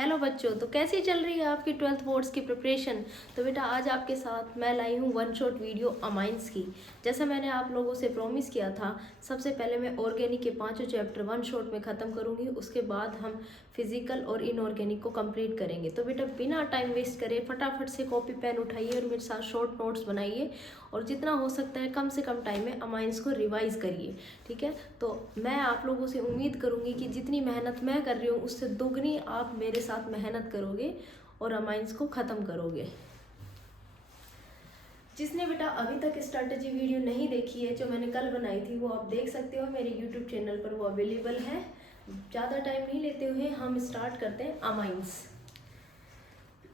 Hello बच्चों, तो कैसी चल रही है आपकी 12th बोर्ड्स की प्रिपरेशन। तो बेटा आज आपके साथ मैं लाई हूँ वन शॉट वीडियो अमाइंस की। जैसा मैंने आप लोगों से प्रॉमिस किया था, सबसे पहले मैं ऑर्गेनिक के 5 चैप्टर वन शॉट में ख़त्म करूँगी। उसके बाद हम फिजिकल और इनऑर्गेनिक को कंप्लीट करेंगे। तो बेटा बिना टाइम वेस्ट करे फटाफट से कॉपी पेन उठाइए और मेरे साथ शॉर्ट नोट्स बनाइए और जितना हो सकता है कम से कम टाइम में अमाइंस को रिवाइज करिए। ठीक है, तो मैं आप लोगों से उम्मीद करूँगी कि जितनी मेहनत मैं कर रही हूँ उससे दोगुनी आप मेरे साथ मेहनत करोगे और अमाइंस को ख़त्म करोगे। जिसने बेटा अभी तक स्ट्रैटेजी वीडियो नहीं देखी है जो मैंने कल बनाई थी, वो आप देख सकते हो मेरे यूट्यूब चैनल पर, वो अवेलेबल है। ज़्यादा टाइम नहीं लेते हुए हम स्टार्ट करते हैं अमाइंस।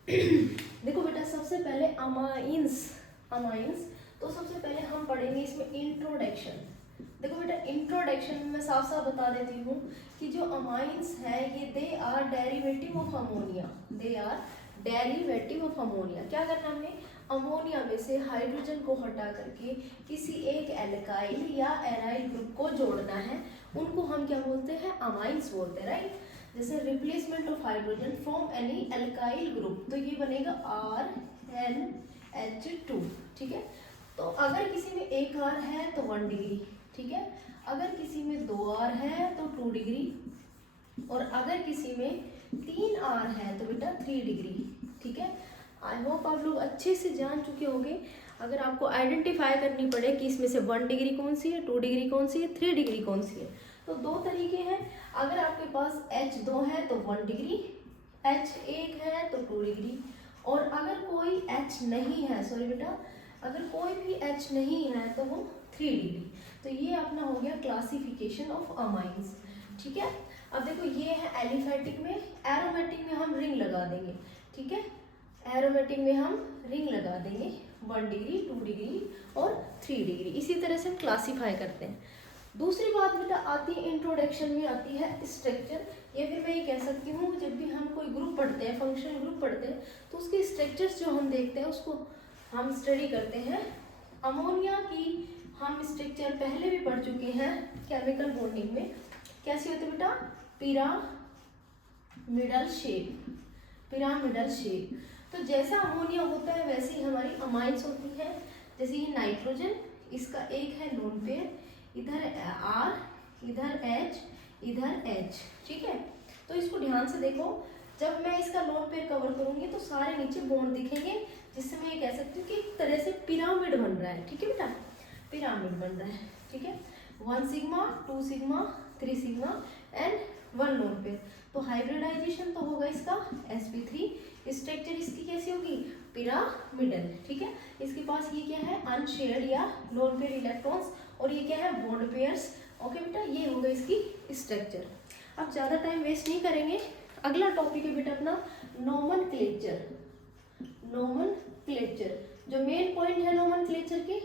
देखो बेटा, सबसे पहले अमाइंस तो सबसे पहले हम पढ़ेंगे इसमें इंट्रोडक्शन। देखो बेटा, इंट्रोडक्शन में मैं साफ साफ बता देती हूँ कि जो अमाइंस है ये they are derivative of ammonia. They are derivative of ammonia. क्या करना हमने, अमोनिया में से हाइड्रोजन को हटा करके किसी एक एल्काइल या एराइल ग्रुप को जोड़ना है। उनको हम क्या बोलते हैं, अमाइंस बोलते हैं, राइट। जैसे replacement of hydrogen from any alkyl group, तो ये बनेगा RnH2। ठीक है, तो अगर किसी में एक R है तो 1 डिग्री, ठीक है। अगर किसी में 2 R है तो 2 डिग्री, और अगर किसी में 3 R है तो बेटा 3 डिग्री। ठीक है, आई होप आप लोग अच्छे से जान चुके होंगे। अगर आपको आइडेंटिफाई करनी पड़े कि इसमें से 1 डिग्री कौन सी है, 2 डिग्री कौन सी है, 3 डिग्री कौन सी है, तो 2 तरीके हैं। अगर आपके पास H2 है तो 1 डिग्री, H1 है तो 2 डिग्री, और अगर कोई H नहीं है, सॉरी बेटा, अगर कोई भी H नहीं है तो वो 3 डिग्री। तो ये अपना हो गया क्लासिफिकेशन ऑफ अमाइंस। ठीक है, अब देखो ये है एलिफेटिक में। एरोमेटिक में हम रिंग लगा देंगे। ठीक है, एरोमेटिक में हम रिंग लगा देंगे 1 डिग्री, 2 डिग्री और 3 डिग्री। इसी तरह से हम क्लासीफाई करते हैं। दूसरी बात बेटा आती है इंट्रोडक्शन में, आती है स्ट्रक्चर। या फिर मैं ये कह सकती हूँ जब भी हम कोई ग्रुप पढ़ते हैं, फंक्शनल ग्रुप पढ़ते हैं, तो उसके स्ट्रक्चर्स जो हम देखते हैं उसको हम स्टडी करते हैं। अमोनिया की हम स्ट्रक्चर पहले भी पढ़ चुके हैं केमिकल बॉन्डिंग में। कैसी होती है बेटा, पिरामिडल शेप। पिरामिडल शेप, तो जैसा अमोनिया होता है वैसे ही हमारी अमाइंस होती है। जैसे ये नाइट्रोजन, इसका एक है लोन पेयर, इधर R, इधर H, इधर H। ठीक है, तो इसको ध्यान से देखो। जब मैं इसका लोन पेयर कवर करूंगी तो सारे नीचे बॉन्ड दिखेंगे, जिससे मैं ये कह सकती हूँ कि एक तरह से पिरामिड बन रहा है। ठीक है बेटा, पिरामिड बन रहा है। ठीक है, 1 sigma, 2 sigma, 3 sigma and 1 lone pair. तो हाइब्रिडाइजेशन तो होगा इसका sp3। स्ट्रक्चर इसकी कैसी होगी, पिरामिडल। ठीक है, इसके पास ये क्या है, अनशेयर्ड या लोन पेयर इलेक्ट्रॉन्स, और ये क्या है, बॉन्ड पेयर्स। ओके बेटा, ये होगा इसकी स्ट्रक्चर। अब ज़्यादा टाइम वेस्ट नहीं करेंगे, अगला टॉपिक है बेटा अपना नोमेनक्लेचर। नोमेनक्लेचर जो मेन पॉइंट है नोमेनक्लेचर के,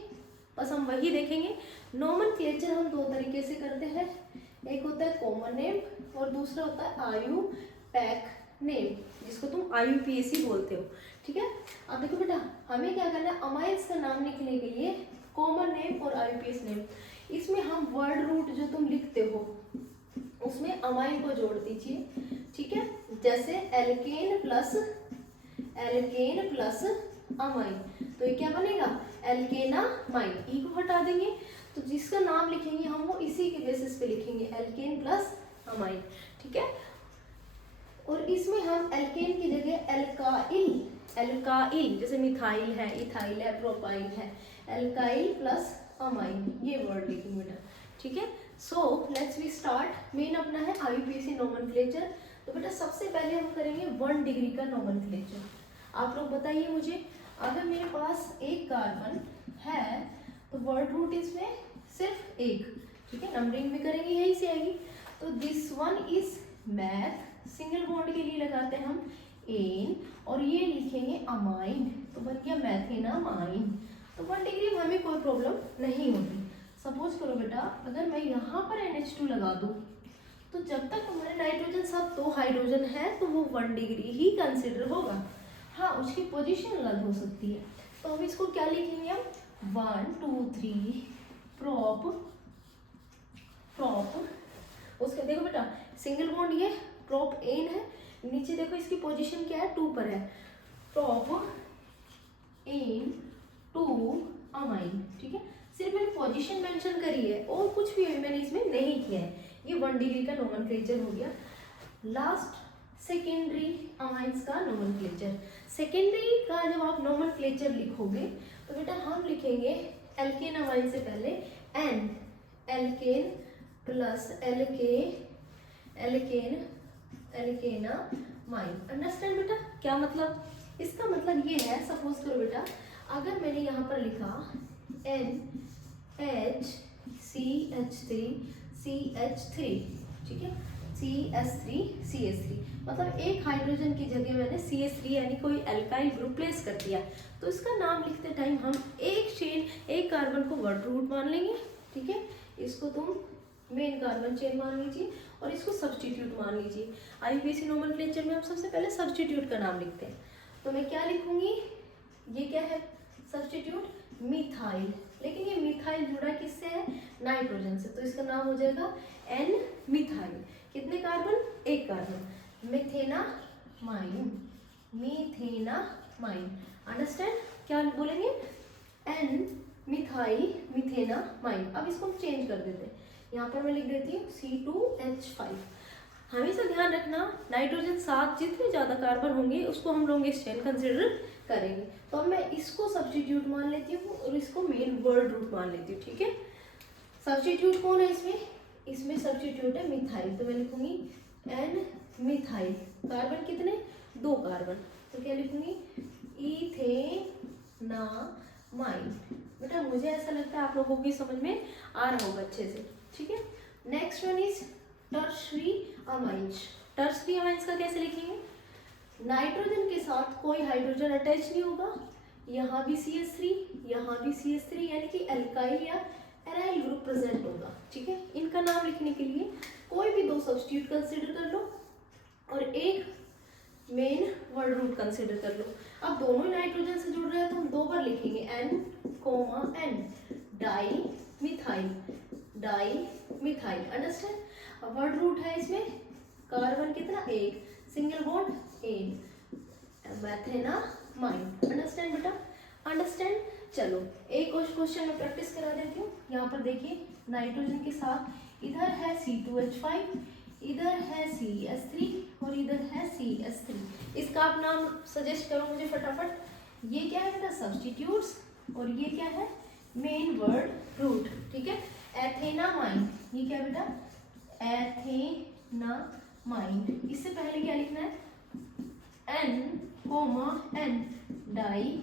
बस हम वही देखेंगे। नोमेनक्लेचर हम 2 तरीके से करते हैं, एक होता है कॉमन नेम और दूसरा होता है आयुपैक नेम, जिसको तुम IUPAC बोलते हो। ठीक है, अब देखो बेटा, हमें क्या करना है, अमाइंस का नाम लिखने के लिए कॉमन नेम और IUPAC नेम, इसमें हम वर्ड रूट जो तुम लिखते हो उसमें अमाइन को जोड़ दीजिए। ठीक है, जैसे एल्केन प्लस अमाइन, तो ये क्या बनेगा, एल्केनामाइन। ई को हटा देंगे तो जिसका नाम लिखेंगे हम वो इसी के बेसिस पे लिखेंगे, एल्केन प्लस अमाइन। ठीक है, और इसमें हम एल्केन की जगह एल्काइल जैसे मिथाइल है, इथाइल है, प्रोपाइल है, एल्काइल प्लस अमाइन, ये वर्ड लिखेंगे बेटा। ठीक है, so let's we start. Main अपना है IUPAC नोमेनक्लेचर। तो बेटा सबसे पहले हम करेंगे 1 डिग्री का नोमेनक्लेचर। आप लोग बताइए मुझे, अगर मेरे पास एक कार्बन है तो वर्ड रूट इसमें सिर्फ एक। ठीक है, नंबरिंग भी करेंगे यही से आएगी। तो this one is math, single bond के लिए लगाते हैं हम एन, और ये लिखेंगे अमाइन, तो बन गया मैथेनामाइन। तो 1 डिग्री में हमें कोई प्रॉब्लम नहीं होती। सपोज करो बेटा, अगर मैं यहाँ पर NH2 लगा दूँ तो जब तक हमारे नाइट्रोजन साथ 2 हाइड्रोजन है तो वो 1 डिग्री ही कंसिडर होगा। हाँ, उसकी पोजीशन अलग हो सकती है, तो हम इसको क्या लिखेंगे, हम 1 2 3 प्रोप। उसके देखो बेटा, सिंगल बॉन्ड ये प्रोप एन है, नीचे देखो इसकी पोजीशन क्या है, 2 पर है, टॉप इन टू अमाइन, ठीक है। सिर्फ मैंने पोजीशन मेंशन करी है और कुछ भी मैंने इसमें नहीं किया है। ये 1 डिग्री का नोमेनक्लेचर हो गया। लास्ट सेकेंडरी अमाइंस का नोमेनक्लेचर। सेकेंडरी का जब आप नोमेनक्लेचर लिखोगे तो बेटा हम लिखेंगे एल्केन अमाइन से पहले एन, एल्केन प्लस एल्केनामाइन। अंडरस्टैंड बेटा क्या मतलब? इसका मतलब ये है, सपोज करो बेटा अगर मैंने यहाँ पर लिखा NHCH3CH3, ठीक है, CH3 मतलब एक हाइड्रोजन की जगह मैंने CH3 यानी कोई एल्काइल ग्रुप प्लेस कर दिया। तो इसका नाम लिखते टाइम हम एक चेन, एक कार्बन को वर्ड रूट मान लेंगे, ठीक है। इसको तुम मेन कार्बन चेन मान लीजिए और इसको सब्स्टिट्यूट मान लीजिए। आईपीसी नोमेनक्लेचर में हम सबसे पहले सब्स्टिट्यूट का नाम लिखते हैं। तो मैं क्या लिखूंगी, ये क्या है सब्स्टिट्यूट, मिथाइल। लेकिन ये मिथाइल जुड़ा किससे है, नाइट्रोजन से, तो इसका नाम हो जाएगा एन मिथाइल। कितने कार्बन, एक कार्बन, मिथेनामाइन, अंडरस्टैंड क्या बोलेंगे, एन मिथाइल मिथेनामाइन। अब इसको हम चेंज कर देते हैं, यहाँ पर मैं लिख देती हूँ C2H5। हमेशा ध्यान रखना नाइट्रोजन साथ जितने ज़्यादा कार्बन होंगे उसको हम लॉन्गेस्ट चेन कंसिडर करेंगे। तो अब मैं इसको सब्स्टिट्यूट मान लेती हूँ और इसको मेन वर्ड रूट मान लेती हूँ, ठीक है। सब्स्टिट्यूट कौन है इसमें सब्स्टिट्यूट है मिथाइल, तो मैं लिखूंगी एन मिथाइल। कार्बन कितने, 2 कार्बन, तो क्या लिखूंगी इथेनामाइन। बेटा मुझे ऐसा लगता है आप लोगों की समझ में आ रहा होगा अच्छे से, ठीक है। Next one is tertiary amines. Tertiary amines का कैसे लिखेंगे, नाइट्रोजन के साथ कोई हाइड्रोजन अटैच नहीं होगा, यहाँ भी CH3 यहाँ भी CH3 यानी कि एल्काइल या एराइल ग्रुप प्रेजेंट होगा, ठीक है। इनका नाम लिखने के लिए कोई भी 2 सब्स्टिट्यूट कंसीडर कर लो और एक मेन वर्ड रूट कंसीडर कर लो। अब दोनों ही नाइट्रोजन से जुड़ रहे हैं तो हम 2 बार लिखेंगे N, डाई मिथाइल, अंडरस्टैंड। अब वर्ड रूट है इसमें कार्बन कितना, 1, सिंगल बॉन्ड एन, मेथेनामाइन, अंडरस्टैंड बेटा, अंडरस्टैंड। चलो एक और क्वेश्चन में प्रैक्टिस करा देती हूँ। यहाँ पर देखिए नाइट्रोजन के साथ इधर है C2H5, इधर है CH3 और इधर है CH3। इसका आप नाम सजेस्ट करो मुझे फटाफट। ये क्या है बेटा, सब्स्टिट्यूट्स, और ये क्या है, मेन वर्ड रूट, ठीक है। एथेनामाइन, ये क्या है बेटा, एथेनामाइन। इससे पहले क्या लिखना है, N, डाई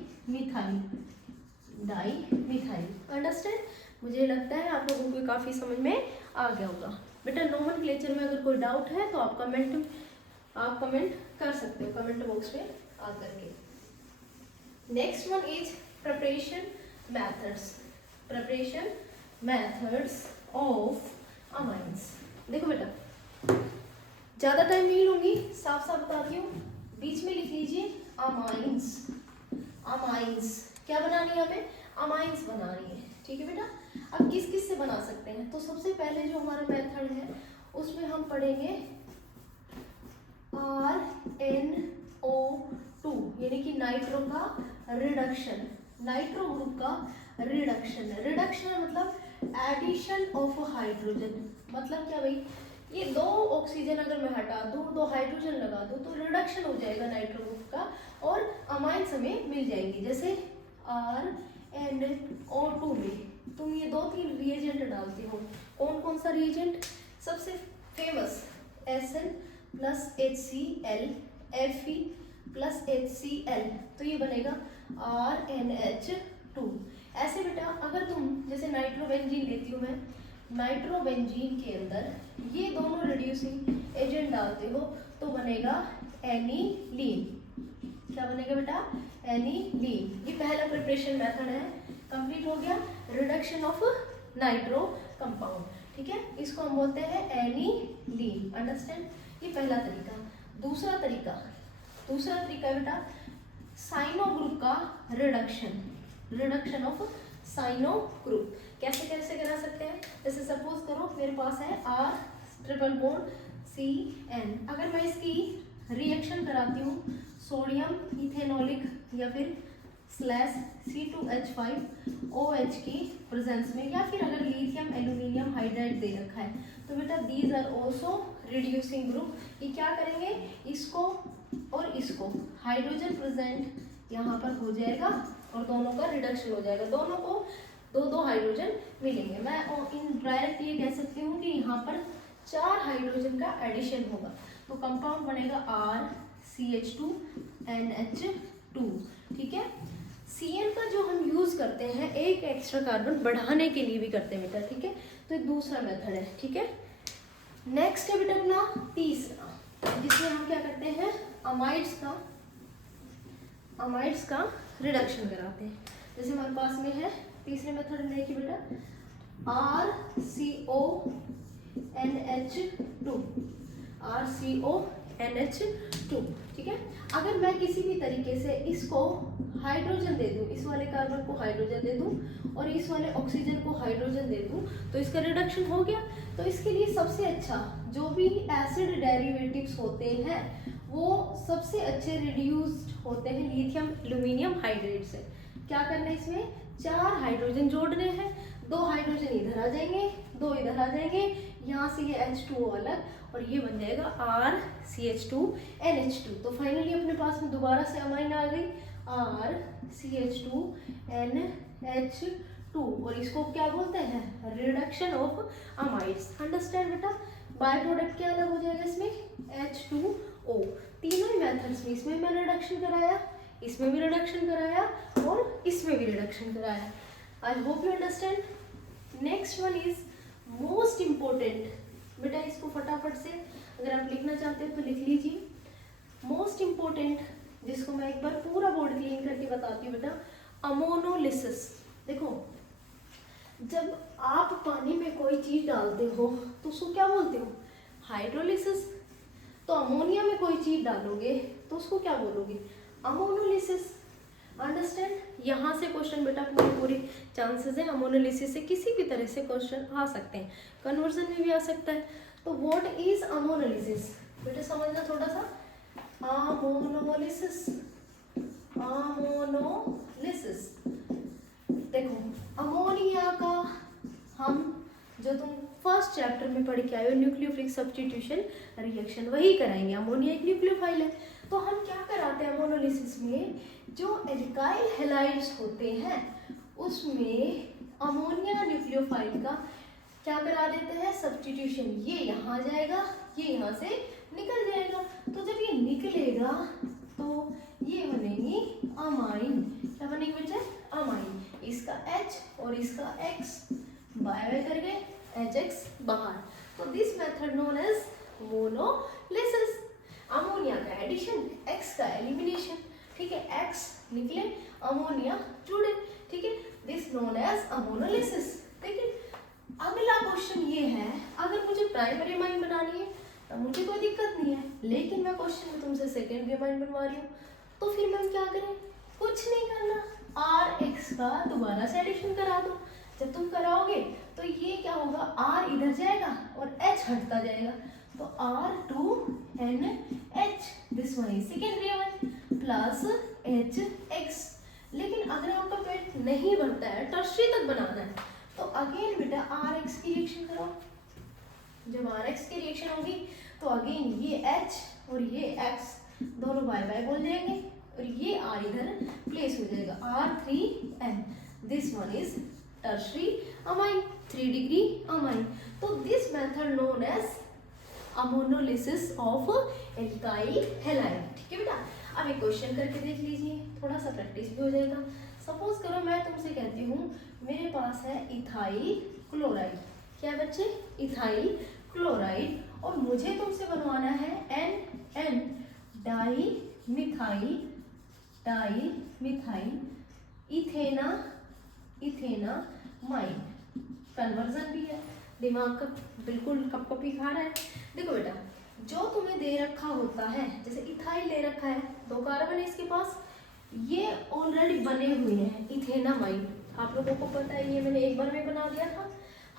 मिथाइल, अंडरस्टैंड। मुझे लगता है आप लोगों को काफ़ी समझ में आ गया होगा। बेटा नोमेनक्लेचर में अगर कोई डाउट है तो आप कमेंट कर सकते हो कमेंट बॉक्स में आकर के। Next one is preparation methods of amines. देखो बेटा ज़्यादा टाइम नहीं लूँगी, साफ साफ बताती हूँ, बीच में लिख लीजिए अमाइंस। क्या बनानी है, यहाँ पे अमाइंस बनानी है, ठीक है बेटा। अब किस किस से बना सकते हैं, तो सबसे पहले जो हमारा मेथड है उसमें हम पढ़ेंगे RNO2 यानी कि नाइट्रो का रिडक्शन, नाइट्रो ग्रुप का रिडक्शन मतलब एडिशन ऑफ हाइड्रोजन। मतलब क्या भाई, ये 2 ऑक्सीजन अगर मैं हटा दूँ, 2 हाइड्रोजन लगा दूँ तो रिडक्शन हो जाएगा नाइट्रो ग्रुप का और अमाइंस हमें मिल जाएंगी। जैसे RNO2 में तुम ये 2-3 रिएजेंट डालते हो, कौन कौन सा रिएजेंट, सबसे famous Sn plus HCl, Fe plus HCl, तो ये बनेगा RNH2। ऐसे बेटा अगर तुम जैसे नाइट्रोबेंजीन लेती हूँ मैं, नाइट्रोबेंजीन के अंदर ये दोनों रिड्यूसिंग एजेंट डालते हो तो बनेगा एनिलीन। क्या बनेगा बेटा, एनिलीन। ये पहला प्रिपरेशन मेथड है, कंप्लीट हो गया, रिडक्शन ऑफ नाइट्रो कंपाउंड, ठीक है। इसको हम बोलते हैं एनिलीन, अंडरस्टैंड। ये पहला तरीका। दूसरा तरीका बेटा साइनो ग्रुप का रिडक्शन ऑफ साइनो ग्रुप। कैसे करा सकते हैं, जैसे सपोज करो मेरे पास है R ट्रिपल बॉन्ड CN, अगर मैं इसकी रिएक्शन कराती हूँ सोडियम इथेनॉलिक या फिर स्लैश C2H5OH की प्रेजेंस में, या फिर अगर लिथियम एल्यूमिनियम हाइड्राइड दे रखा है तो बेटा these are also reducing group. ये क्या करेंगे, इसको और इसको हाइड्रोजन प्रेजेंट यहाँ पर हो जाएगा और दोनों का रिडक्शन हो जाएगा, दोनों को दो दो हाइड्रोजन मिलेंगे। मैं इन डायरेक्ट ये कह सकती हूँ कि यहाँ पर 4 हाइड्रोजन का एडिशन होगा तो कंपाउंड बनेगा RCH2NH2। ठीक है, Cn का जो हम यूज करते हैं एक एक्स्ट्रा कार्बन बढ़ाने के लिए भी करते हैं बेटा। ठीक है, तो ये दूसरा मेथड है। ठीक है, नेक्स्ट है बेटा अपना तीसरा, जिसमें हम क्या करते हैं अमाइड्स का रिडक्शन कराते हैं। जैसे हमारे पास में है तीसरे मेथड में देखिए बेटा RCONH2। ठीक है, अगर मैं किसी भी तरीके से इसको हाइड्रोजन दे दूं, इस वाले कार्बन को हाइड्रोजन दे दूं और इस वाले ऑक्सीजन को हाइड्रोजन दे दूं तो इसका रिडक्शन हो गया। तो इसके लिए सबसे अच्छा जो भी एसिड डेरिवेटिव्स होते हैं वो सबसे अच्छे रिड्यूस्ड होते हैं लिथियम एल्यूमिनियम हाइड्राइड से। क्या करना है, इसमें 4 हाइड्रोजन जोड़ने हैं, 2 हाइड्रोजन इधर आ जाएंगे, 2 इधर आ जाएंगे, यहाँ से ये H2O अलग और ये बन जाएगा RCH2NH2। तो फाइनली अपने पास में दोबारा से अमाइन आ गई RCH2NH2 और इसको क्या बोलते हैं, रिडक्शन ऑफ अमाइड्स। अंडरस्टैंड बेटा, बाय प्रोडक्ट क्या अलग हो जाएगा इसमें H2O। तीनों ही मेथड्स में, इसमें मैं रिडक्शन कराया, इसमें भी रिडक्शन कराया और इसमें भी रिडक्शन कराया। I hope you understand. Next one is most important बेटा, इसको फटाफट से अगर आप लिखना चाहते हो तो लिख लीजिए। मोस्ट इम्पोर्टेंट, जिसको मैं एक बार पूरा बोर्ड क्लीन करके बताती हूँ बेटा, अमोनोलिसिस। देखो, जब आप पानी में कोई चीज डालते हो तो उसको क्या बोलते हो, हाइड्रोलिसिस। तो अमोनिया में कोई चीज डालोगे तो उसको क्या बोलोगे, अमोनोलिसिस। अंडरस्टैंड। यहाँ से क्वेश्चन बेटा पूरे चांसेस है अमोनोलिसिस से किसी भी तरह से क्वेश्चन आ सकते हैं, कन्वर्जन में भी आ सकता है। तो व्हाट इज अमोनोलिसिस बेटा, समझना थोड़ा सा। अमोनोलिसिस देखो, अमोनिया का हम जो तुम फर्स्ट चैप्टर में पढ़ के आए हो न्यूक्लियोफिलिक सब्स्टिट्यूशन रिएक्शन, वही कराएंगे। अमोनिया एक न्यूक्लियोफाइल है तो हम क्या कराते हैं अमोनोलिसिस में, जो एल्काइल हैलाइड्स होते हैं उसमें अमोनिया न्यूक्लियोफाइल का क्या करा देते हैं, सब्स्टिट्यूशन। ये यहाँ जाएगा, ये यहाँ से निकल जाएगा। तो जब ये निकलेगा तो ये बनेगी अमाइन। क्या बनेगी बेटा, अमाइन। इसका H और इसका X बाय बाय कर गए, HX बाहर। तो this method known as ammonolysis. Ammonia का एडिशन, X का एलिमिनेशन। ठीक है, X निकले, अमोनिया जुड़े। ठीक है, दिस नोन एज अमोनोलिसिस। ठीक है, अगला क्वेश्चन ये है, अगर मुझे प्राइमरी अमाइन बनानी है तो मुझे कोई दिक्कत नहीं है, लेकिन मैं क्वेश्चन में तुमसे सेकेंडरी अमाइन बनवा रही हूँ तो फिर मैं क्या करें, कुछ नहीं करना, RX का दोबारा से एडिशन करा दो। जब तुम कराओगे तो ये क्या होगा, R इधर जाएगा और H हटता जाएगा, तो R2NH, this one is secondary amine plus HX। लेकिन अगर आपका पेट नहीं भरता है, टर्शरी तक बनाना है, तो अगेन बेटा RX की रिएक्शन कराओ। जब RX की रिएक्शन होगी तो अगेन ये H और ये X दोनों बाय बाय बोल जाएंगे और ये R इधर प्लेस हो जाएगा, R3N। This one is tertiary amine, 3 degree amine. तो this method known as ammonolysis of alkyl halide. ठीक है बेटा, अब एक क्वेश्चन करके देख लीजिए, थोड़ा सा प्रैक्टिस भी हो जाएगा। सपोज करो मैं तुमसे कहती हूँ मेरे पास है इथाइल क्लोराइड। क्या बच्चे, इथाइल क्लोराइड, और मुझे तुमसे बनवाना है NN di methyl ethanamine. Conversion भी है, दिमाग का बिल्कुल कप ही खा रहा है। देखो बेटा, जो तुम्हें दे रखा होता है, जैसे इथाइल दे रखा है, 2 कार्बन है इसके पास, ये ऑलरेडी बने हुए हैं इथेनामाइन। आप लोगों को पता है, ये मैंने एक बार में बना दिया था।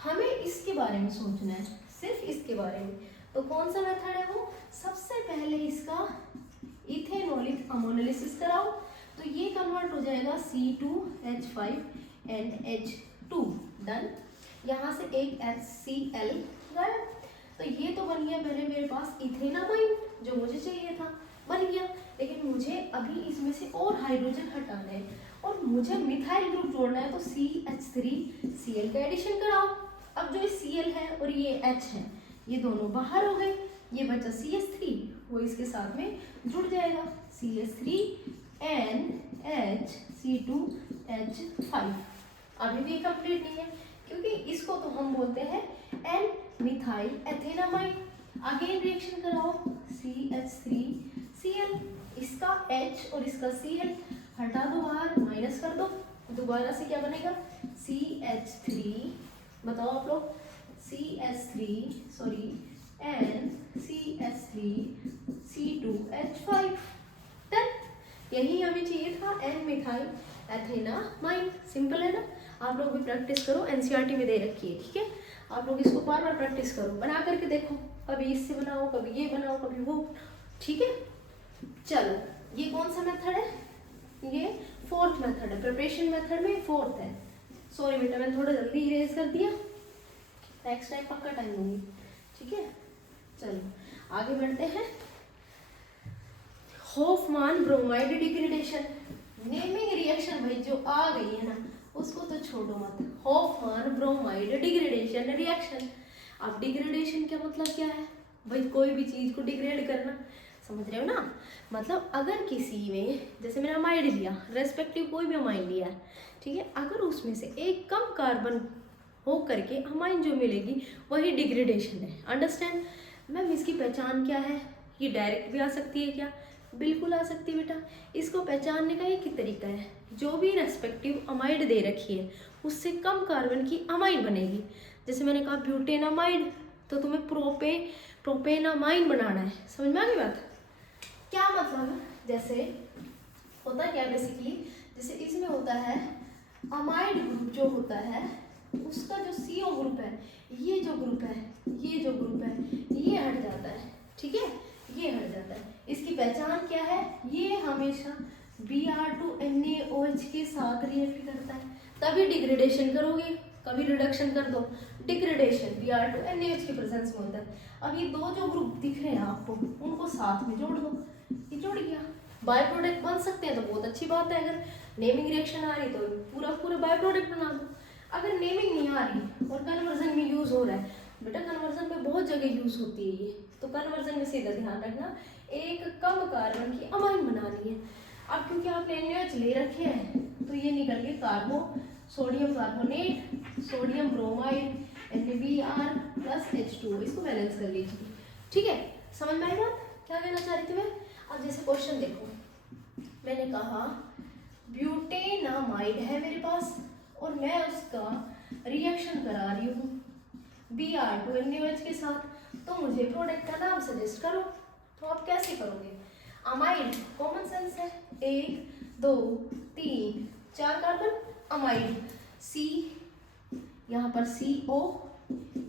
हमें इसके बारे में सोचना है, सिर्फ इसके बारे में। तो तो कौन सा मेथड है वो? सबसे पहले इसका इथेनॉलिक अमोनोलिसिस कराओ, तो ये कन्वर्ट हो जाएगा C2H5NH2, डन। यहाँ से एक HCl गायब। तो ये तो बन गया पहले मेरे पास इथेनामाइन, जो मुझे चाहिए था बन गया। लेकिन मुझे अभी इसमें से और हाइड्रोजन हटाना है और मुझे मिथाइल ग्रुप जोड़ना है, तो CH3Cl का एडिशन कराओ। अब जो Cl है और ये H है, ये दोनों बाहर हो गए, ये बचा CH3, वो इसके साथ में जुड़ जाएगा, CH3NHC2H5। अभी भी कंप्लीट नहीं है, क्योंकि इसको तो हम बोलते हैं एन मिथाइल एथेनामाइन। अगेन रिएक्शन कराओ, CH3Cl, इसका H और इसका Cl हटा दो बाहर, माइनस कर दो, दोबारा से क्या बनेगा? CH3, बताओ आप लोग, NCH3C2H5, डन। यही हमें चाहिए था, एन मिथाइल एथेनामाइन। सिंपल है ना? आप लोग भी प्रैक्टिस करो, एनसीईआरटी में दे रखी है, ठीक है? आप लोग इसको बार बार प्रैक्टिस करो, बना करके देखो, कभी इससे बनाओ, कभी ये बनाओ, कभी वो, ठीक है? चलो, ये कौन सा मेथड है? ये फोर्थ मेथड है, प्रिपरेशन मेथड में फोर्थ है। सॉरी बेटा, मैंने थोड़ा जल्दी इरेज कर दिया, नेक्स्ट टाइम पक्का टाइम दूंगी, ठीक है? चलो आगे बढ़ते हैं। होफमान ब्रोमाइड डिग्रेडेशन, नेमिंग रिएक्शन भाई जो आ गई है ना, उसको तो छोड़ो मत। होफमान ब्रोमाइड डिग्रेडेशन रिएक्शन। अब डिग्रेडेशन का मतलब क्या है भाई? कोई भी चीज को डिग्रेड करना, समझ रहे हो ना? मतलब अगर किसी में, जैसे मैंने अमाइड लिया, रेस्पेक्टिव कोई भी अमाइन लिया है, ठीक है, अगर उसमें से एक कम कार्बन हो करके अमाइन जो मिलेगी वही डिग्रेडेशन है। अंडरस्टैंड? मैम इसकी पहचान क्या है? ये डायरेक्ट भी आ सकती है क्या? बिल्कुल आ सकती है बेटा। इसको पहचानने का एक ही तरीका है, जो भी रेस्पेक्टिव अमाइड दे रखी है उससे कम कार्बन की अमाइन बनेगी। जैसे मैंने कहा ब्यूटेनामाइड, तो तुम्हें प्रोपेनामाइन बनाना है। समझ में आ गई बात? क्या मतलब? जैसे होता क्या बेसिकली, जैसे इसमें होता है अमाइड ग्रुप जो होता है, उसका जो CO ग्रुप है, ये जो ग्रुप है, ये जो ग्रुप है, ये हट जाता है, ठीक है? ये हट जाता है। इसकी पहचान क्या है? ये हमेशा Br2NaOH के साथ रिएक्ट करता है, तभी डिग्रेडेशन करोगे। कभी रिडक्शन कर दो, डिग्रेडेशन Br2NaOH के प्रेजेंस में होता है। अब ये दो जो ग्रुप दिख रहे हैं आपको, उनको साथ में जोड़ दो, ये जुड़ गया। बाय प्रोडक्ट बन सकते हैं तो बहुत अच्छी बात है। अगर नेमिंग रिएक्शन आ रही तो पूरा बाय प्रोडक्ट बना दो। अगर नेमिंग नहीं आ रही और कन्वर्जन में यूज हो रहा है, बेटा कन्वर्जन में बहुत जगह यूज होती है ये, तो कन्वर्जन में सीधा ध्यान रखना, एक कम कार्बन की अमाइन बनानी है। अब क्योंकि आपने NaOH ले रखे हैं, तो ये निकल के carbo, sodium carbonate, sodium bromide, NaBr+H2, इसको बैलेंस कर लीजिए, ठीक है? समझ में आई बात? क्या कहना चाह रही थी मैं? अब जैसे क्वेश्चन देखो, मैंने कहा ब्यूटेनामाइड है मेरे पास और मैं उसका रिएक्शन करा रही हूँ Br2NaOH के साथ, तो मुझे प्रोडक्ट का नाम सजेस्ट करो। तो आप कैसे करोगे? अमाइड कॉमन सेंस है, 1 2 3 4 कार्बन अमाइड, C यहाँ पर CO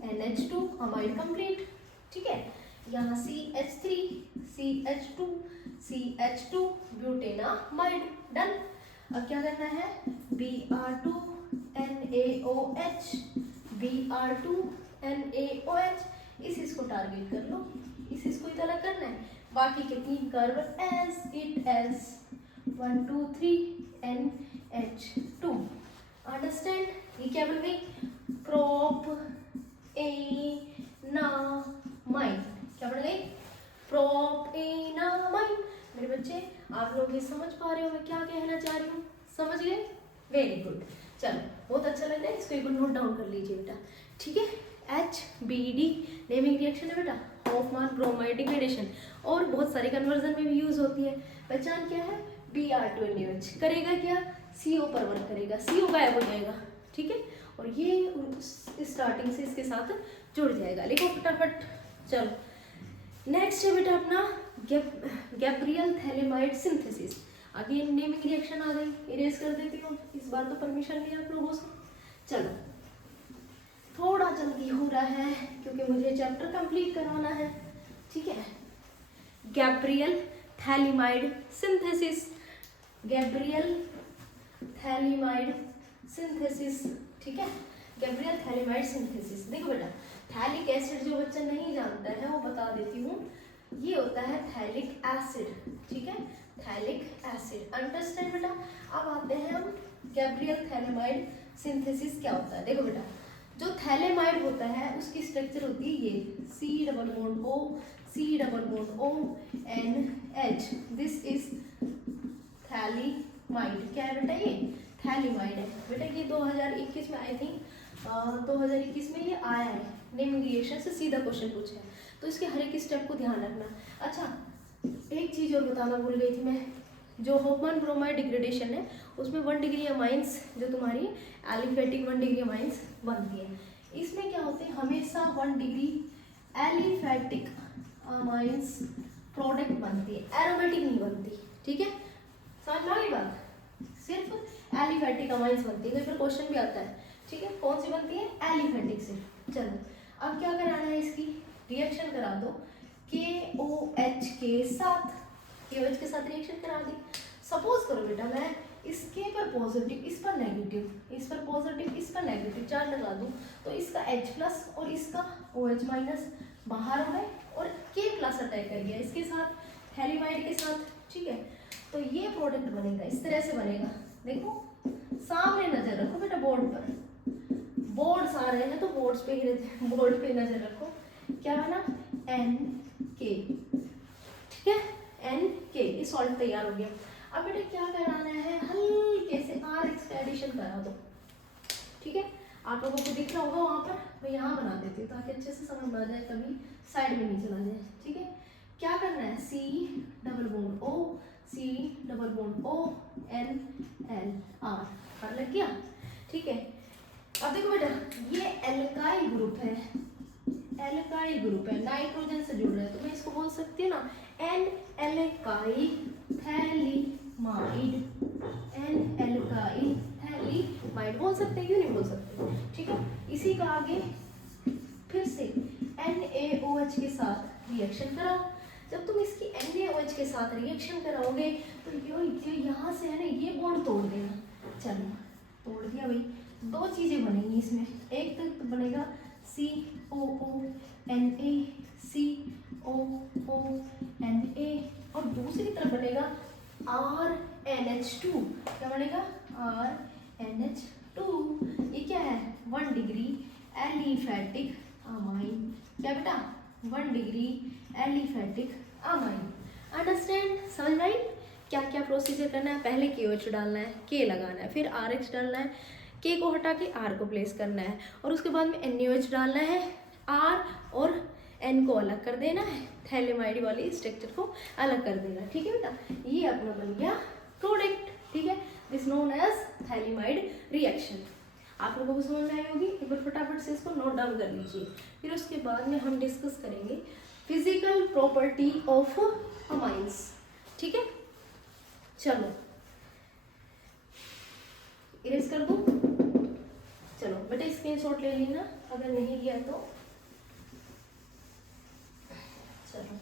NH2 अमाइड कंप्लीट, ठीक है? यहाँ CH3 CH2 CH2 butanamide, done. अब क्या करना है? Br2NaOH Br2NaOH, इसको टारगेट कर लो, इसको ही अलग करना है। बाकी के 3 carbon as it as 1 2 3 NH2। Understand? ये क्या बन गई? प्रोपेनामाइन। क्या बन गई? प्रोपेनामाइन। मेरे बच्चे आप लोग ये समझ पा रहे हो मैं क्या कहना चाह रही हूँ? समझ गए? Very good. चलो बहुत अच्छा लग रहा है, इसको एक बार नोट डाउन कर लीजिए बेटा, ठीक है? HBD नेमिंग रिएक्शन है बेटा, होफमान ब्रोमाइड डिग्रेडेशन, और बहुत सारे कन्वर्जन में भी यूज होती है। पहचान क्या है? Br2NaOH करेगा क्या? CO पर वर्क करेगा, CO गायब हो जाएगा, ठीक है? और ये स्टार्टिंग से इसके साथ जुड़ जाएगा। लिखो फटाफट। चलो नेक्स्ट है बेटा अपना Gabriel phthalimide synthesis. Again naming reaction आ गई, इरेज कर देती हूँ, इस बार तो परमिशन नहीं आप लोगों से। चलो थोड़ा जल्दी हो रहा है क्योंकि मुझे चैप्टर कंप्लीट कराना है। ठीक है। Gabriel phthalimide synthesis, Gabriel phthalimide synthesis, ठीक है, गैब्रियल थैलिमाइड सिंथेसिस। देखो बेटा, थैलिक एसिड जो बच्चा नहीं जानता है वो बता देती हूँ, ये होता है थैलिक एसिड, ठीक है, थैलिक एसिड, अंडरस्टैंड बेटा। अब आते हैं हम गैब्रियल थैलिमाइड सिंथेसिस क्या होता है। देखो बेटा, जो थैलेमाइड होता है उसकी स्ट्रक्चर होती है ये C double bond O, C double bond O N H, this is phthalimide. क्या है बेटा, ये थैलीमाइड है बेटा। ये 2021 में आई थिंक 2021 में ये आया है, नेविगेशन से सीधा क्वेश्चन पूछा है, तो इसके हर एक स्टेप को ध्यान रखना। अच्छा, एक चीज़ और बताना भूल गई थी मैं, जो होफमैन ब्रोमाइड डिग्रेडेशन है उसमें 1 डिग्री अमाइंस जो तुम्हारी एलिफेटिक 1 डिग्री अमाइंस बनती है, इसमें क्या होते हैं हमेशा 1 डिग्री एलिफेटिक अमाइंस प्रोडक्ट बनती है, एरोमेटिक नहीं बनती, ठीक है, समझ लो ये बात, सिर्फ एलिफेटिक अमाइंस बनती है। कई बार क्वेश्चन भी आता है, ठीक है, कौन सी बनती है, एलिफेटिक से। चलो अब क्या कराना है, इसकी रिएक्शन करा दो KOH के साथ, KOH के साथ रिएक्शन करा दी। सपोज करो बेटा मैं इसके पर पॉजिटिव, इस पर नेगेटिव, इस पर पॉजिटिव, इस पर नेगेटिव चार्ज लगा दूं, तो इसका H प्लस और इसका OH माइनस बाहर हो गए और K प्लस अटैक कर गया इसके साथ, थैलीमाइड के साथ, ठीक है। तो ये प्रोडक्ट बनेगा, इस तरह से बनेगा। देखो सामने नजर रखो बेटा बोर्ड पर, बोर्ड्स आ रहे हैं तो बोर्ड्स पे ही, बोर्ड पे नजर रखो। क्या बना, NK, ठीक है, NK, ये सॉल्ट तैयार हो गया। अब बेटा क्या कराना है, हल्के से RH का एडिशन करा दो, ठीक है। आप लोगों को दिख रहा होगा वहां पर, मैं यहाँ बना देती हूँ ताकि अच्छे से समझ में आ जाए, कभी साइड में नहीं चला जाए, ठीक है। क्या करना है, C double bond O, C double bond O N L R, कर लग गया, ठीक है। अब देखो बेटा, ये एल्काइल ग्रुप है, एल्काइल ग्रुप है, नाइट्रोजन से जुड़ रहा है, तो मैं इसको बोल सकती हूँ ना N alkyl phthalimide, N alkyl phthalimide बोल सकते हैं, क्यों नहीं बोल सकते, ठीक है। इसी का आगे फिर से NaOH के साथ रिएक्शन कराओ। जब तुम इसकी NaOH के साथ रिएक्शन कराओगे तो ये यहाँ से है ना, ये बॉन्ड तोड़ देना। चलो तोड़ दिया भाई, दो चीजें बनेंगी इसमें, एक तो बनेगा COONA, COONA, और दूसरी तरफ बनेगा RNH2। क्या बनेगा, RNH2। ये क्या है, 1 डिग्री एलिफेटिक अमाइन। क्या बेटा, 1 डिग्री एलिफेटिक अमाइन। अंडरस्टैंड, समझ में आई। क्या क्या प्रोसीजर करना है, पहले KOH डालना है, K लगाना है, फिर RH डालना है, K को हटा के R को प्लेस करना है, और उसके बाद में NaOH डालना है, R और N को अलग कर देना है, थैलेमाइड वाली स्ट्रक्चर को अलग कर देना, ठीक है बेटा। ये अपना बन गया प्रोडक्ट, ठीक है, this known as phthalimide reaction. आप लोगों को समझ में आई होगी, एक बार फटाफट से इसको नोट डाउन कर लीजिए, फिर उसके बाद में हम डिस्कस करेंगे फिजिकल प्रॉपर्टी ऑफ अमाइंस, ठीक है। चलो इरेज कर दूं, चलो बेटा स्क्रीनशॉट ले लेना अगर नहीं लिया तो। चलो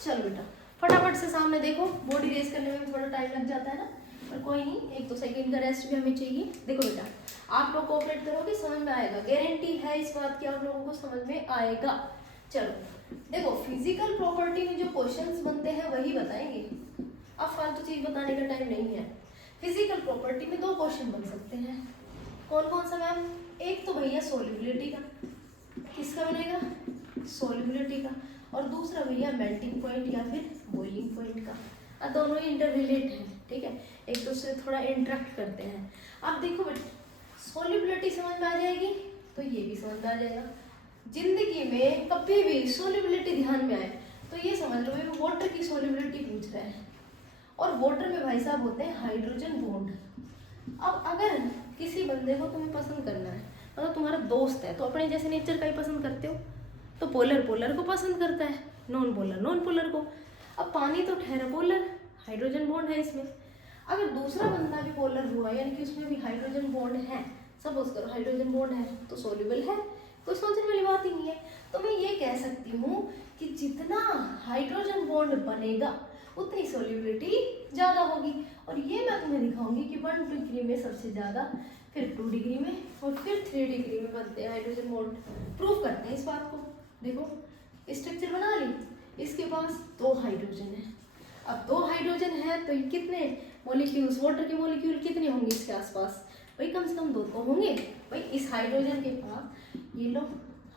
चलो बेटा फटाफट से सामने देखो, बॉडी रेस करने में थोड़ा टाइम लग जाता है ना, पर कोई नहीं, 1-2 सेकंड का रेस्ट भी हमें चाहिए। देखो बेटा, आप लोग कोऑपरेट करोगे समझ में आएगा, गारंटी है इस बात की, आप लोगों को समझ में आएगा। चलो देखो, फिजिकल प्रॉपर्टी में जो क्वेश्चंस बनते हैं वही बताएंगे, अब फालतू चीज बताने का टाइम नहीं है। फिजिकल प्रॉपर्टी में 2 क्वेश्चन बन सकते हैं, कौन कौन सा मैम, एक तो भैया सोल्युबिलिटी का, किसका बनेगा, सोल्युबिलिटी का, और दूसरा भैया मेल्टिंग पॉइंट या फिर बॉइलिंग पॉइंट का। अब दोनों ही इंटररिलेट हैं, ठीक है, एक दूसरे से थोड़ा इंटरेक्ट करते हैं। अब देखो बेटा, सोल्युबिलिटी समझ में आ जाएगी तो ये भी समझ में आ जाएगा। जिंदगी में कभी भी सोल्युबिलिटी ध्यान में आए तो ये समझ लो ये वाटर की सोल्युबिलिटी पूछ रहा है, और वाटर में भाई साहब होते हैं हाइड्रोजन बॉन्ड। अब अगर किसी बंदे को तुम्हें पसंद करना है, मतलब तुम्हारा दोस्त है, तो अपने जैसे नेचर का ही पसंद करते हो, तो पोलर पोलर को पसंद करता है, नॉन पोलर नॉन पोलर को। अब पानी तो ठहरा पोलर, हाइड्रोजन बॉन्ड है इसमें, अगर दूसरा बंदा भी पोलर हुआ यानी कि उसमें भी हाइड्रोजन बॉन्ड है, सपोज करो हाइड्रोजन बॉन्ड है तो सॉल्युबल है, कोई सोचने वाली बात ही नहीं है। तो मैं ये कह सकती हूँ कि जितना हाइड्रोजन बॉन्ड बनेगा उतनी सॉल्युबिलिटी ज़्यादा होगी। और ये मैं तुम्हें दिखाऊंगी कि 1 डिग्री में सबसे ज़्यादा, फिर 2 डिग्री में और फिर 3 डिग्री में बनते हैं हाइड्रोजन बॉन्ड। प्रूव करते हैं इस बात को। देखो स्ट्रक्चर बना ली, इसके पास 2 हाइड्रोजन है। अब 2 हाइड्रोजन है तो ये कितने मॉलिक्यूल्स, वाटर के मॉलिक्यूल कितने होंगे इसके आसपास, भाई कम से कम 2 तो होंगे। भाई इस हाइड्रोजन के पास ये लो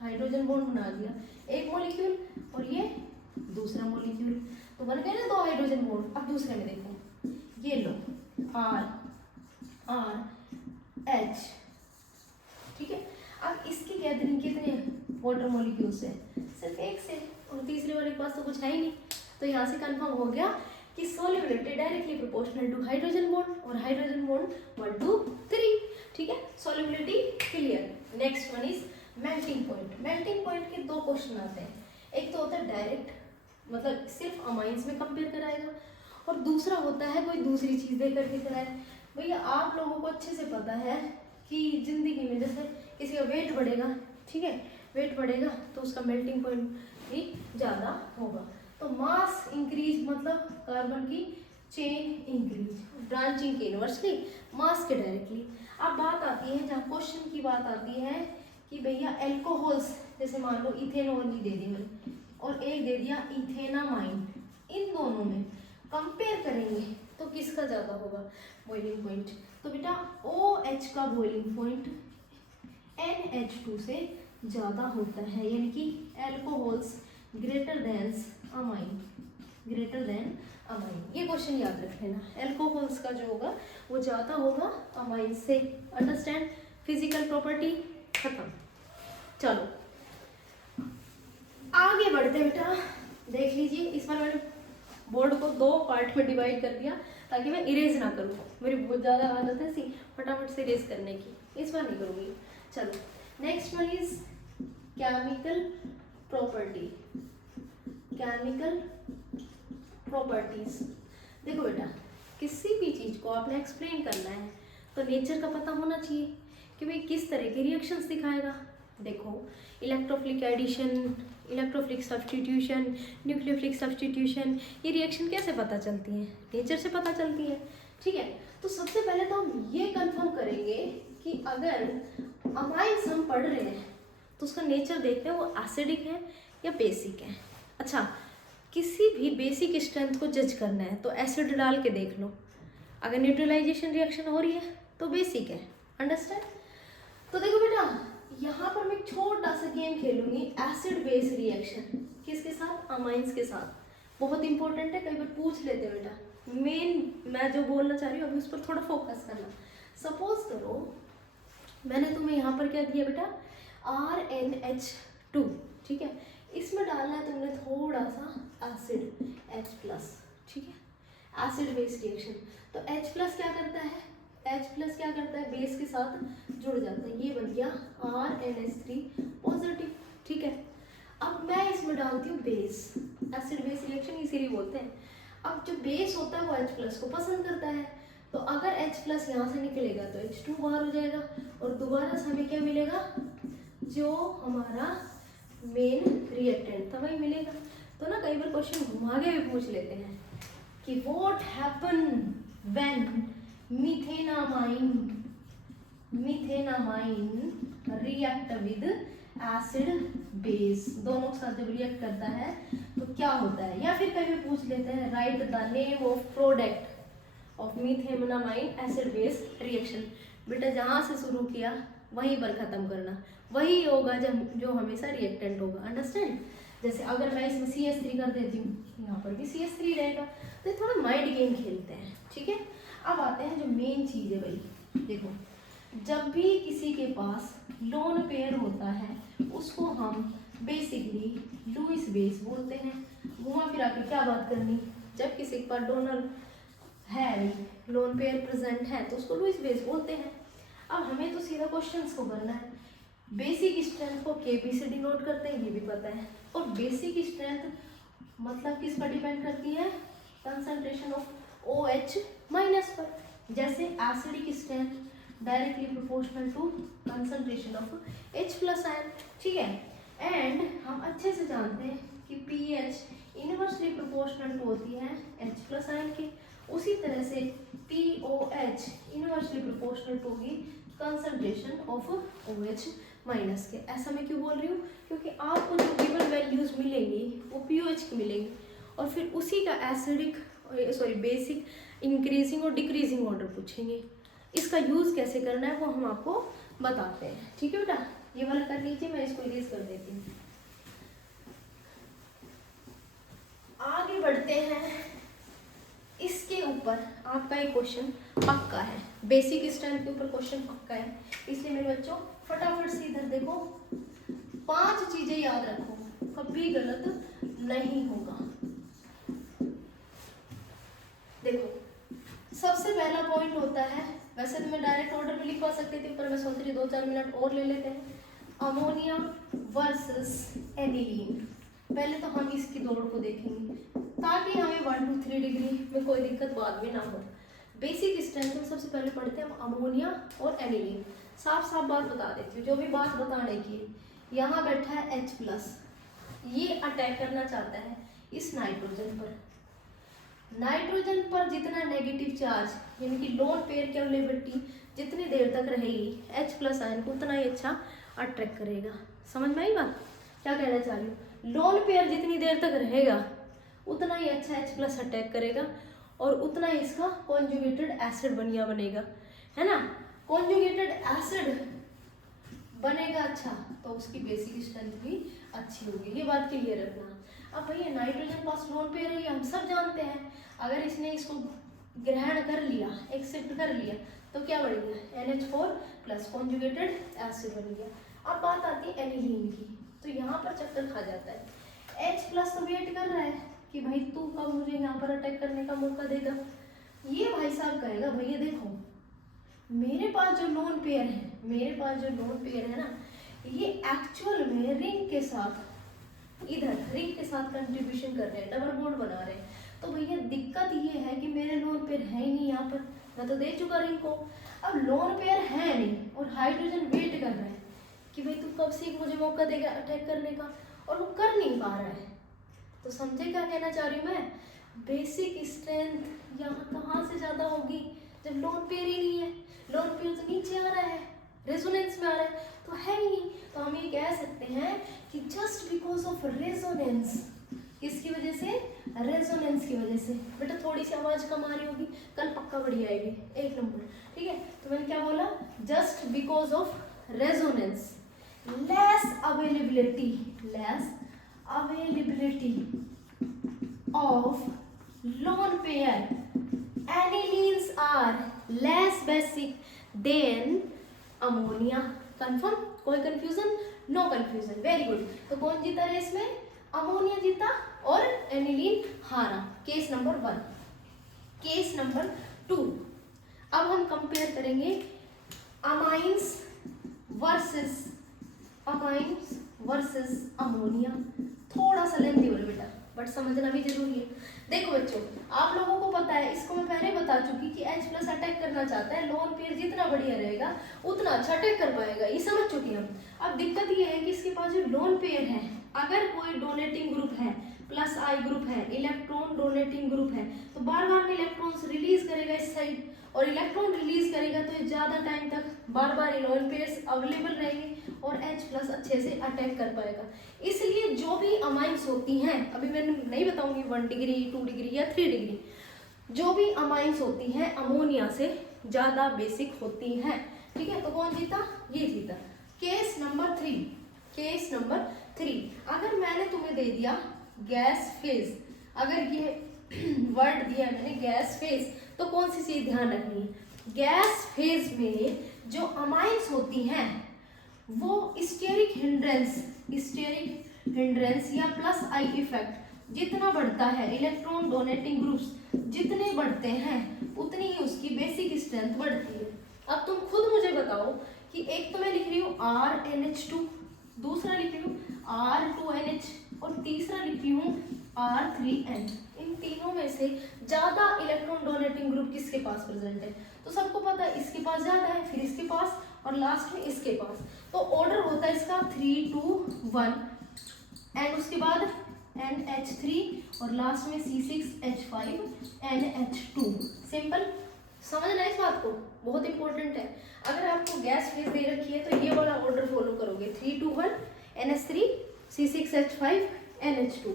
हाइड्रोजन बॉन्ड बना दिया, एक मॉलिक्यूल और ये दूसरा मॉलिक्यूल, तो बन गए ना 2 हाइड्रोजन बॉन्ड। अब दूसरे में देखो, ये लो R H, ठीक है। अब इसकी गैदरिंग कितने वाटर मॉलिक्यूल्स है, सिर्फ एक से, और तीसरे वाले के पास तो कुछ है ही नहीं। तो यहाँ से कंफर्म हो गया कि solubility directly proportional to hydrogen bond, और हाइड्रोजन बॉन्ड 1 2 3, ठीक है। Solubility clear. Next one is melting point. Melting point के 2 क्वेश्चन आते हैं, एक तो होता है डायरेक्ट, मतलब सिर्फ अमाइंस में कंपेयर कराएगा, और दूसरा होता है कोई दूसरी चीज़ दे करके कराए। भैया आप लोगों को अच्छे से पता है कि जिंदगी में जैसे किसी का वेट बढ़ेगा, ठीक है, वेट बढ़ेगा तो उसका मेल्टिंग पॉइंट भी ज़्यादा होगा। तो मास इंक्रीज मतलब कार्बन की चेन इंक्रीज, ब्रांचिंग के इनवर्सली, मास के डायरेक्टली। अब बात आती है जहाँ क्वेश्चन की बात आती है कि भैया एल्कोहल्स, जैसे मान लो इथेनॉल ही दे दिया और एक दे दिया इथेनामाइन, इन दोनों में कंपेयर करेंगे तो किसका ज़्यादा होगा बॉइलिंग पॉइंट। तो बेटा OH का बॉइलिंग पॉइंट NH2 से ज़्यादा होता है, यानी कि alcohols greater than amine, greater than amine. ये क्वेश्चन याद रख लेना, एल्कोहल्स का जो होगा वो ज़्यादा होगा अमाइन से। अंडरस्टैंड, फिजिकल प्रॉपर्टी खत्म। चलो आगे बढ़ते हैं बेटा, देख लीजिए इस बार मैंने बोर्ड को 2 पार्ट में डिवाइड कर दिया ताकि मैं इरेज ना करूँ, मेरी बहुत ज़्यादा आदत है सी फटाफट से इरेज करने की, इस बार नहीं करूँगी। चलो next one is chemical property, chemical properties. देखो बेटा किसी भी चीज़ को आपने एक्सप्लेन करना है तो नेचर का पता होना चाहिए कि भाई किस तरह के रिएक्शंस दिखाएगा। देखो electrophilic addition, electrophilic substitution, nucleophilic substitution, ये रिएक्शन कैसे पता चलती हैं, नेचर से पता चलती है, ठीक है। तो सबसे पहले तो हम ये कंफर्म करेंगे कि अगर अमाइंस हम पढ़ रहे हैं तो उसका नेचर देखते हैं वो एसिडिक है या बेसिक है। अच्छा, किसी भी बेसिक स्ट्रेंथ को जज करना है तो एसिड डाल के देख लो, अगर न्यूट्रलाइजेशन रिएक्शन हो रही है तो बेसिक है। अंडरस्टैंड। तो देखो बेटा यहाँ पर मैं छोटा सा गेम खेलूंगी, एसिड बेस रिएक्शन किसके साथ, अमाइंस के साथ। बहुत इंपॉर्टेंट है, कई बार पूछ लेते हैं बेटा। मेन मैं जो बोलना चाह रही हूँ अभी उस पर थोड़ा फोकस करना। सपोज करो मैंने तुम्हें यहाँ पर क्या दिया बेटा, RNH2, ठीक है, इसमें डालना है तुमने थोड़ा सा एसिड H+, ठीक है, एसिड बेस रिएक्शन। तो H+ क्या करता है, H+ क्या करता है, बेस के साथ जुड़ जाता है, ये बन गया RNH3 पॉजिटिव, ठीक है। अब मैं इसमें डालती हूँ बेस, एसिड बेस रिएक्शन इसीलिए बोलते हैं। अब जो बेस होता है वो H+ को पसंद करता है, तो अगर H+ यहाँ से निकलेगा तो H2 बाहर हो जाएगा और दोबारा से हमें क्या मिलेगा, जो हमारा मेन रिएक्टेंट था वही मिलेगा। तो ना कई बार क्वेश्चन घुमा के भी पूछ लेते हैं कि what happen when methenamine react with acid base, दोनों के साथ जब रिएक्ट करता है तो क्या होता है। या फिर कहीं भी पूछ लेते हैं right the name of product of methenamine acid base reaction. बेटा जहाँ से शुरू किया वहीं पर ख़त्म करना, वही होगा जब जो हमेशा रिएक्टेंट होगा। अंडरस्टैंड। जैसे अगर मैं इसमें CH3 कर देती हूँ, यहाँ पर भी CH3 रहेगा। तो ये थोड़ा माइंड गेम खेलते हैं, ठीक है। अब आते हैं जो मेन चीज़ है भाई, देखो जब भी किसी के पास लोन पेयर होता है उसको हम बेसिकली लुईस बेस बोलते हैं। घुमा फिरा के क्या बात करनी, जब किसी के पास डोनर है, लोन पेयर प्रेजेंट है तो उसको लुईस बेस बोलते हैं। अब हमें तो सीधा क्वेश्चंस को करना है। बेसिक स्ट्रेंथ को Kb से डिनोट करते हैं, ये भी पता है। और बेसिक स्ट्रेंथ मतलब किस पर डिपेंड करती है, कंसंट्रेशन ऑफ OH- पर। जैसे acidic strength directly proportional to concentration of H+ ion, ठीक है। एंड हम अच्छे से जानते हैं कि pH इनवर्सली प्रोपोर्शनल टू होती है H+ आयन के, उसी तरह से POH इनवर्सली प्रोपोर्शनल टू होगी कंसंट्रेशन ऑफ OH- के। ऐसा मैं क्यों बोल रही हूँ, क्योंकि आपको जो गिवन वैल्यूज मिलेंगी वो pOH की मिलेंगी, और फिर उसी का एसिडिक बेसिक इंक्रीजिंग और डिक्रीजिंग ऑर्डर पूछेंगे। इसका यूज कैसे करना है वो हम आपको बताते हैं, ठीक है बेटा। ये वाला कर लीजिए, मैं इसको इरेज कर देती हूँ। आगे बढ़ते हैं, इसके ऊपर आपका एक क्वेश्चन पक्का है, बेसिक स्ट्रेंथ के ऊपर क्वेश्चन पक्का है, इसलिए मेरे बच्चों फटाफट से इधर देखो, 5 चीजें याद रखो, कभी गलत नहीं होगा। देखो, सबसे पहला पॉइंट होता है, वैसे तो मैं डायरेक्ट ऑर्डर में लिखवा सकती थी, पर मैं सोच रही 2-4 मिनट और ले लेते हैं। अमोनिया वर्सेस एनिलीन, पहले तो हम इसकी दौड़ को देखेंगे ताकि हमें 1 to 3 डिग्री में कोई दिक्कत बाद में ना हो। बेसिक स्ट्रेंथ में सबसे पहले पढ़ते हैं हम अमोनिया और एनिलीन। साफ साफ बात बता देती हूँ, जो भी बात बताने की है। यहाँ बैठा है H+, ये अटैक करना चाहता है इस नाइट्रोजन पर। नाइट्रोजन पर जितना नेगेटिव चार्ज यानी कि लोन पेयर की अवेलेबिलिटी जितनी देर तक रहेगी H+ आयन को उतना ही अच्छा अट्रैक्ट करेगा। समझ में आई बात, क्या कहना चाह रही हूँ? लोन पेयर जितनी देर तक रहेगा उतना ही अच्छा H+ अटैक करेगा, और उतना ही इसका कॉन्जुगेटेड एसिड बनेगा, है ना। कॉन्जुगेटेड एसिड बनेगा अच्छा, तो उसकी बेसिक स्ट्रेंथ भी अच्छी होगी, ये बात क्लियर रखना। अब भैया नाइट्रोजन पास लोन पेयर है, हम सब जानते हैं। अगर इसने इसको ग्रहण कर लिया, एक्सेप्ट कर लिया, तो क्या बन गया NH4+ कॉन्जुगेटेड एसिड बन गया। अब बात आती है एनिलीन की, तो यहाँ पर चक्कर खा जाता है। H+ तो वेट कर रहा है कि भाई तू कब मुझे यहाँ पर अटैक करने का मौका देगा। ये भाई साहब कहेगा भैया देखो मेरे पास जो लोन पेयर है ना, ये एक्चुअल में रिंग के साथ कंट्रीब्यूशन कर रहे हैं, डबल बॉन्ड बना रहे हैं। तो भैया दिक्कत ये है कि मेरे लोन पेयर है ही नहीं यहाँ पर, मैं तो दे चुका रिंग को। अब लोन पेयर है नहीं और हाइड्रोजन वेट कर रहा है कि भाई तू कब से मुझे मौका देगा अटैक करने का, और वो कर नहीं पा रहा है। तो समझे क्या कहना चाह रही हूँ मैं? बेसिक स्ट्रेंथ यहाँ कहाँ से ज्यादा होगी जब लोन पेयर ही नहीं है। लोन पेयर तो नीचे आ रहा है, रेजोनेंस में आ रहा है, तो है ही नहीं। तो हम ये कह सकते हैं कि जस्ट बिकॉज ऑफ रेजोनेंस, किसकी वजह से? रेजोनेंस की वजह से। बेटा थोड़ी सी आवाज कम आ रही होगी, कल पक्का बढ़िया आएगी, 1 नंबर, ठीक है। तो मैंने क्या बोला? Just because of resonance, less availability of lone pair, anilines are less basic than ammonia. Confirm? कोई confusion? No confusion, very good. तो कौन जीता रेस में? अमोनिया जीता और एनिलीन हारा। Case number 1। केस नंबर 2, अब हम कंपेयर करेंगे अमाइंस वर्सेस अमोनिया। थोड़ा सा लेंथी हो रहा बेटा, बट समझना भी जरूरी है। देखो बच्चों, आप लोगों को पता है, इसको मैं पहले बता चुकी कि H+ अटैक करना चाहता है, लोन पेयर जितना बढ़िया रहेगा उतना अच्छा अटैक कर पाएगा, ये समझ चुके हैं हम। अब दिक्कत ये है कि इसके पास जो लोन पेयर है, अगर कोई डोनेटिंग ग्रुप है, +I ग्रुप है, इलेक्ट्रॉन डोनेटिंग ग्रुप है, तो बार बार में इलेक्ट्रॉन्स रिलीज करेगा इस साइड, और इलेक्ट्रॉन रिलीज करेगा तो ये ज्यादा टाइम तक बार बार लोन पेयर्स अवेलेबल रहेंगे और H+ अच्छे से अटैक कर पाएगा। इसलिए जो भी अमाइंस होती हैं, अभी मैं नहीं बताऊंगी 1 डिग्री 2 डिग्री या 3 डिग्री, जो भी अमाइंस होती हैं अमोनिया से ज्यादा बेसिक होती हैं, ठीक है। तो कौन जीता? ये जीता। केस नंबर 3, अगर मैंने तुम्हें दे दिया गैस फेज, अगर ये वर्ड दिया मैंने गैस फेज, तो कौन सी चीज ध्यान रखनी है? गैस फेज में जो अमाइंस होती हैं वो स्टेरिक हिंड्रेंस या +I इफेक्ट जितना बढ़ता है, इलेक्ट्रॉन डोनेटिंग ग्रुप्स जितने बढ़ते हैं उतनी ही उसकी बेसिक स्ट्रेंथ बढ़ती है। अब तुम खुद मुझे बताओ कि एक तो मैं लिख रही हूँ RNH2, दूसरा लिख रही हूँ R2NH और तीसरा लिख रही हूँ R3N। इन तीनों में से ज्यादा इलेक्ट्रॉन डोनेटिंग ग्रुप किसके पास प्रेजेंट है? तो सबको पता है इसके पास ज़्यादा है, फिर इसके पास और लास्ट में इसके पास। तो ऑर्डर होता है इसका 3 2 1 एंड उसके बाद NH3 और लास्ट में C6H5 NH2। सिंपल, समझना इस बात को, बहुत इंपॉर्टेंट है। अगर आपको गैस फेज दे रखी है तो ये वाला ऑर्डर फॉलो करोगे 3 2 1 NH3 C6H5 NH2।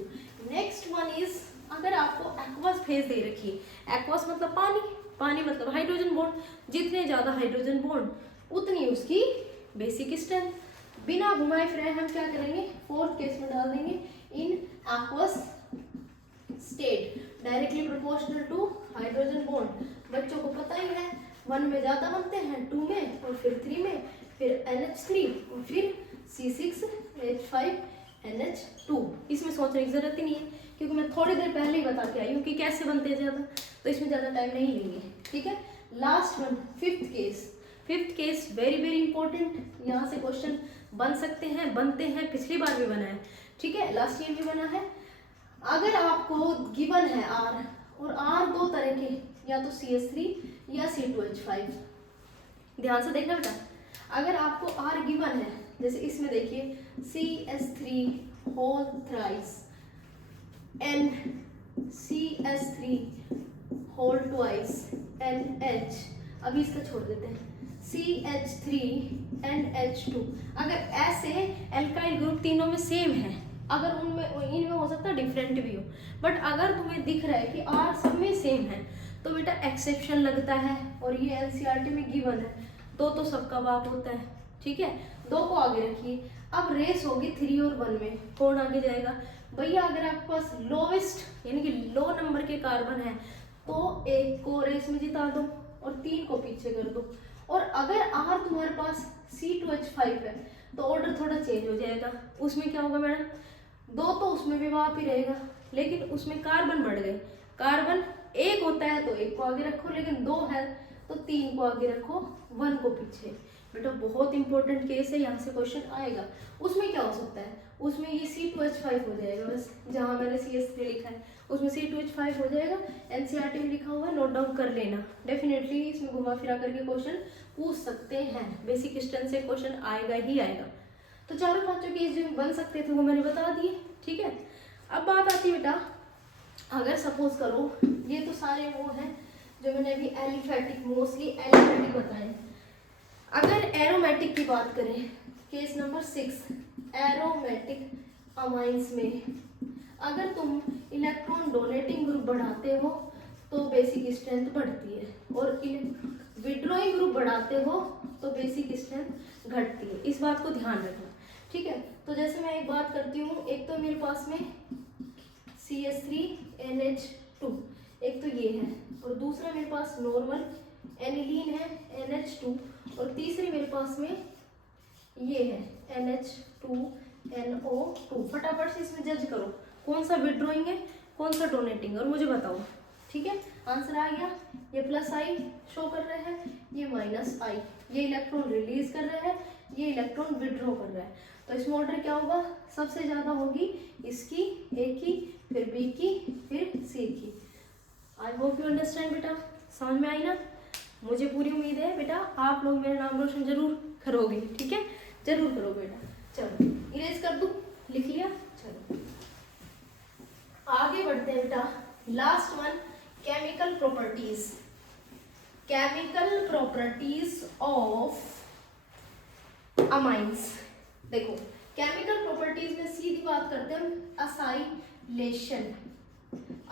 Next one is, अगर आपको एक्वस फेज दे रखी है, एक्वस मतलब पानी, पानी मतलब हाइड्रोजन बॉन्ड, जितने ज़्यादा हाइड्रोजन बॉन्ड उतनी उसकी बेसिक स्ट्रेंथ। बिना घुमाए फिराए हम क्या करेंगे, फोर्थ केस में डाल देंगे in aqueous state directly proportional to hydrogen bond. बच्चों को पता ही है, 1 में ज़्यादा बनते हैं, 2 में और फिर 3 में, फिर NH3 और फिर C6H5 NH2। इसमें सोचने की जरूरत ही नहीं है क्योंकि मैं थोड़ी देर पहले ही बता के आई हूँ कि कैसे बनते हैं ज़्यादा, तो इसमें ज़्यादा टाइम नहीं लेंगे। ठीक है, last one fifth case. Fifth case very very important, यहाँ से क्वेश्चन बन सकते हैं, बनते हैं, पिछली बार भी बना है। ठीक है, लास्ट ईयर भी बना है। अगर आपको गिवन है R और R दो तरह के, या तो CH3 या C2H5, ध्यान से देखना बेटा। अगर आपको R गिवन है, जैसे इसमें देखिए CH3 whole thrice N CH3 whole twice NH, अभी इसका छोड़ देते हैं, CH3 NH2। अगर ऐसे एल्काइल ग्रुप तीनों में सेम है, अगर उनमें इनमें हो सकता है डिफरेंट भी हो, बट अगर तुम्हें दिख रहा है कि R सब में सेम है तो बेटा एक्सेप्शन लगता है, और ये NCERT में गिवन है, तो सबका बाप होता है। ठीक है, 2 को आगे रखिए। अब रेस होगी 3 और 1 में, कौन आगे जाएगा भैया? अगर आपके पास लोवेस्ट यानी कि लो नंबर के कार्बन है तो 1 को रेस में जिता दो और 3 को पीछे कर दो। और अगर R तुम्हारे पास C2H5 है तो ऑर्डर थोड़ा चेंज हो जाएगा। उसमें क्या होगा मैडम, 2 तो उसमें भी वहाँ पे रहेगा, लेकिन उसमें कार्बन बढ़ गए। कार्बन 1 होता है तो 1 को आगे रखो, लेकिन 2 है तो 3 को आगे रखो, 1 को पीछे। बेटा बहुत इंपॉर्टेंट केस है, यहाँ से क्वेश्चन आएगा। उसमें क्या हो सकता है, उसमें ये C2H5 हो जाएगा, बस जहाँ मैंने CH3 लिखा है उसमें C2H5 हो जाएगा। NCERT में लिखा हुआ है, नोट डाउन कर लेना। डेफिनेटली इसमें घुमा फिरा करके क्वेश्चन पूछ सकते हैं, बेसिक स्ट्रेंथ से क्वेश्चन आएगा ही आएगा। तो चारों पांचों केस जो बन सकते थे वो मैंने बता दिए। ठीक है, अब बात आती है बेटा, अगर सपोज करो, ये तो सारे वो हैं जो मैंने अभी एलिफेटिक, मोस्टली एलिफेटिक बताए। अगर एरोमेटिक की बात करें, केस नंबर 6, एरोमेटिक अमाइंस में अगर तुम इलेक्ट्रॉन डोनेटिंग ग्रुप बढ़ाते हो तो बेसिक स्ट्रेंथ बढ़ती है, और विड्रॉइंग ग्रुप बढ़ाते हो तो बेसिक स्ट्रेंथ घटती है। इस बात को ध्यान रखना। ठीक है, तो जैसे मैं एक बात करती हूँ, एक तो मेरे पास में CH3NH2, एक तो ये है, और दूसरा मेरे पास नॉर्मल एनिलीन है NH2, और तीसरी मेरे पास में ये है NH2NO2। फटाफट से इसमें जज करो कौन सा विड्रॉइंग है कौन सा डोनेटिंग, और मुझे बताओ। ठीक है, आंसर आ गया। ये प्लस आई शो कर रहे हैं, ये माइनस आई, ये इलेक्ट्रॉन रिलीज कर रहे हैं, ये इलेक्ट्रॉन विड्रॉ कर रहा है। तो इसमें ऑर्डर क्या होगा, सबसे ज्यादा होगी इसकी, ए की, फिर बी की, फिर सी की। आई होप यू अंडरस्टैंड बेटा, समझ में आई ना? मुझे पूरी उम्मीद है बेटा आप लोग मेरा नाम रोशन जरूर करोगे। ठीक है, जरूर करो बेटा। चलो इरेज कर दूं, लिख लिया। चलो आगे बढ़ते हैं बेटा। Last one, chemical properties. Chemical properties of amines. देखो केमिकल प्रॉपर्टीज में सीधी बात करते हैं हम, असाइलेशन।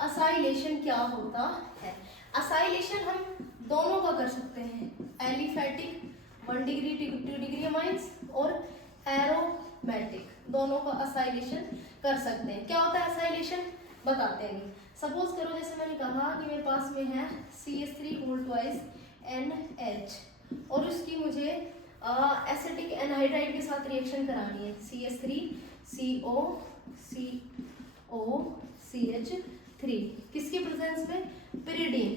असाइलेशन क्या होता है? असाइलेशन हम दोनों का कर सकते हैं, एलिफेटिक 1 डिग्री 2 डिग्री अमाइंस और एरोमेटिक, दोनों का असाइलेशन कर सकते हैं। क्या होता है असाइलेशन, बताते हैं। सपोज करो जैसे मैंने कहा कि मेरे पास में है CH3 होल ट्वाइस NH, और उसकी मुझे एसिटिक एनहाइड्राइड के साथ रिएक्शन करानी है, CH3 CO CO CH3, किसके प्रेजेंस में? पिरिडीन,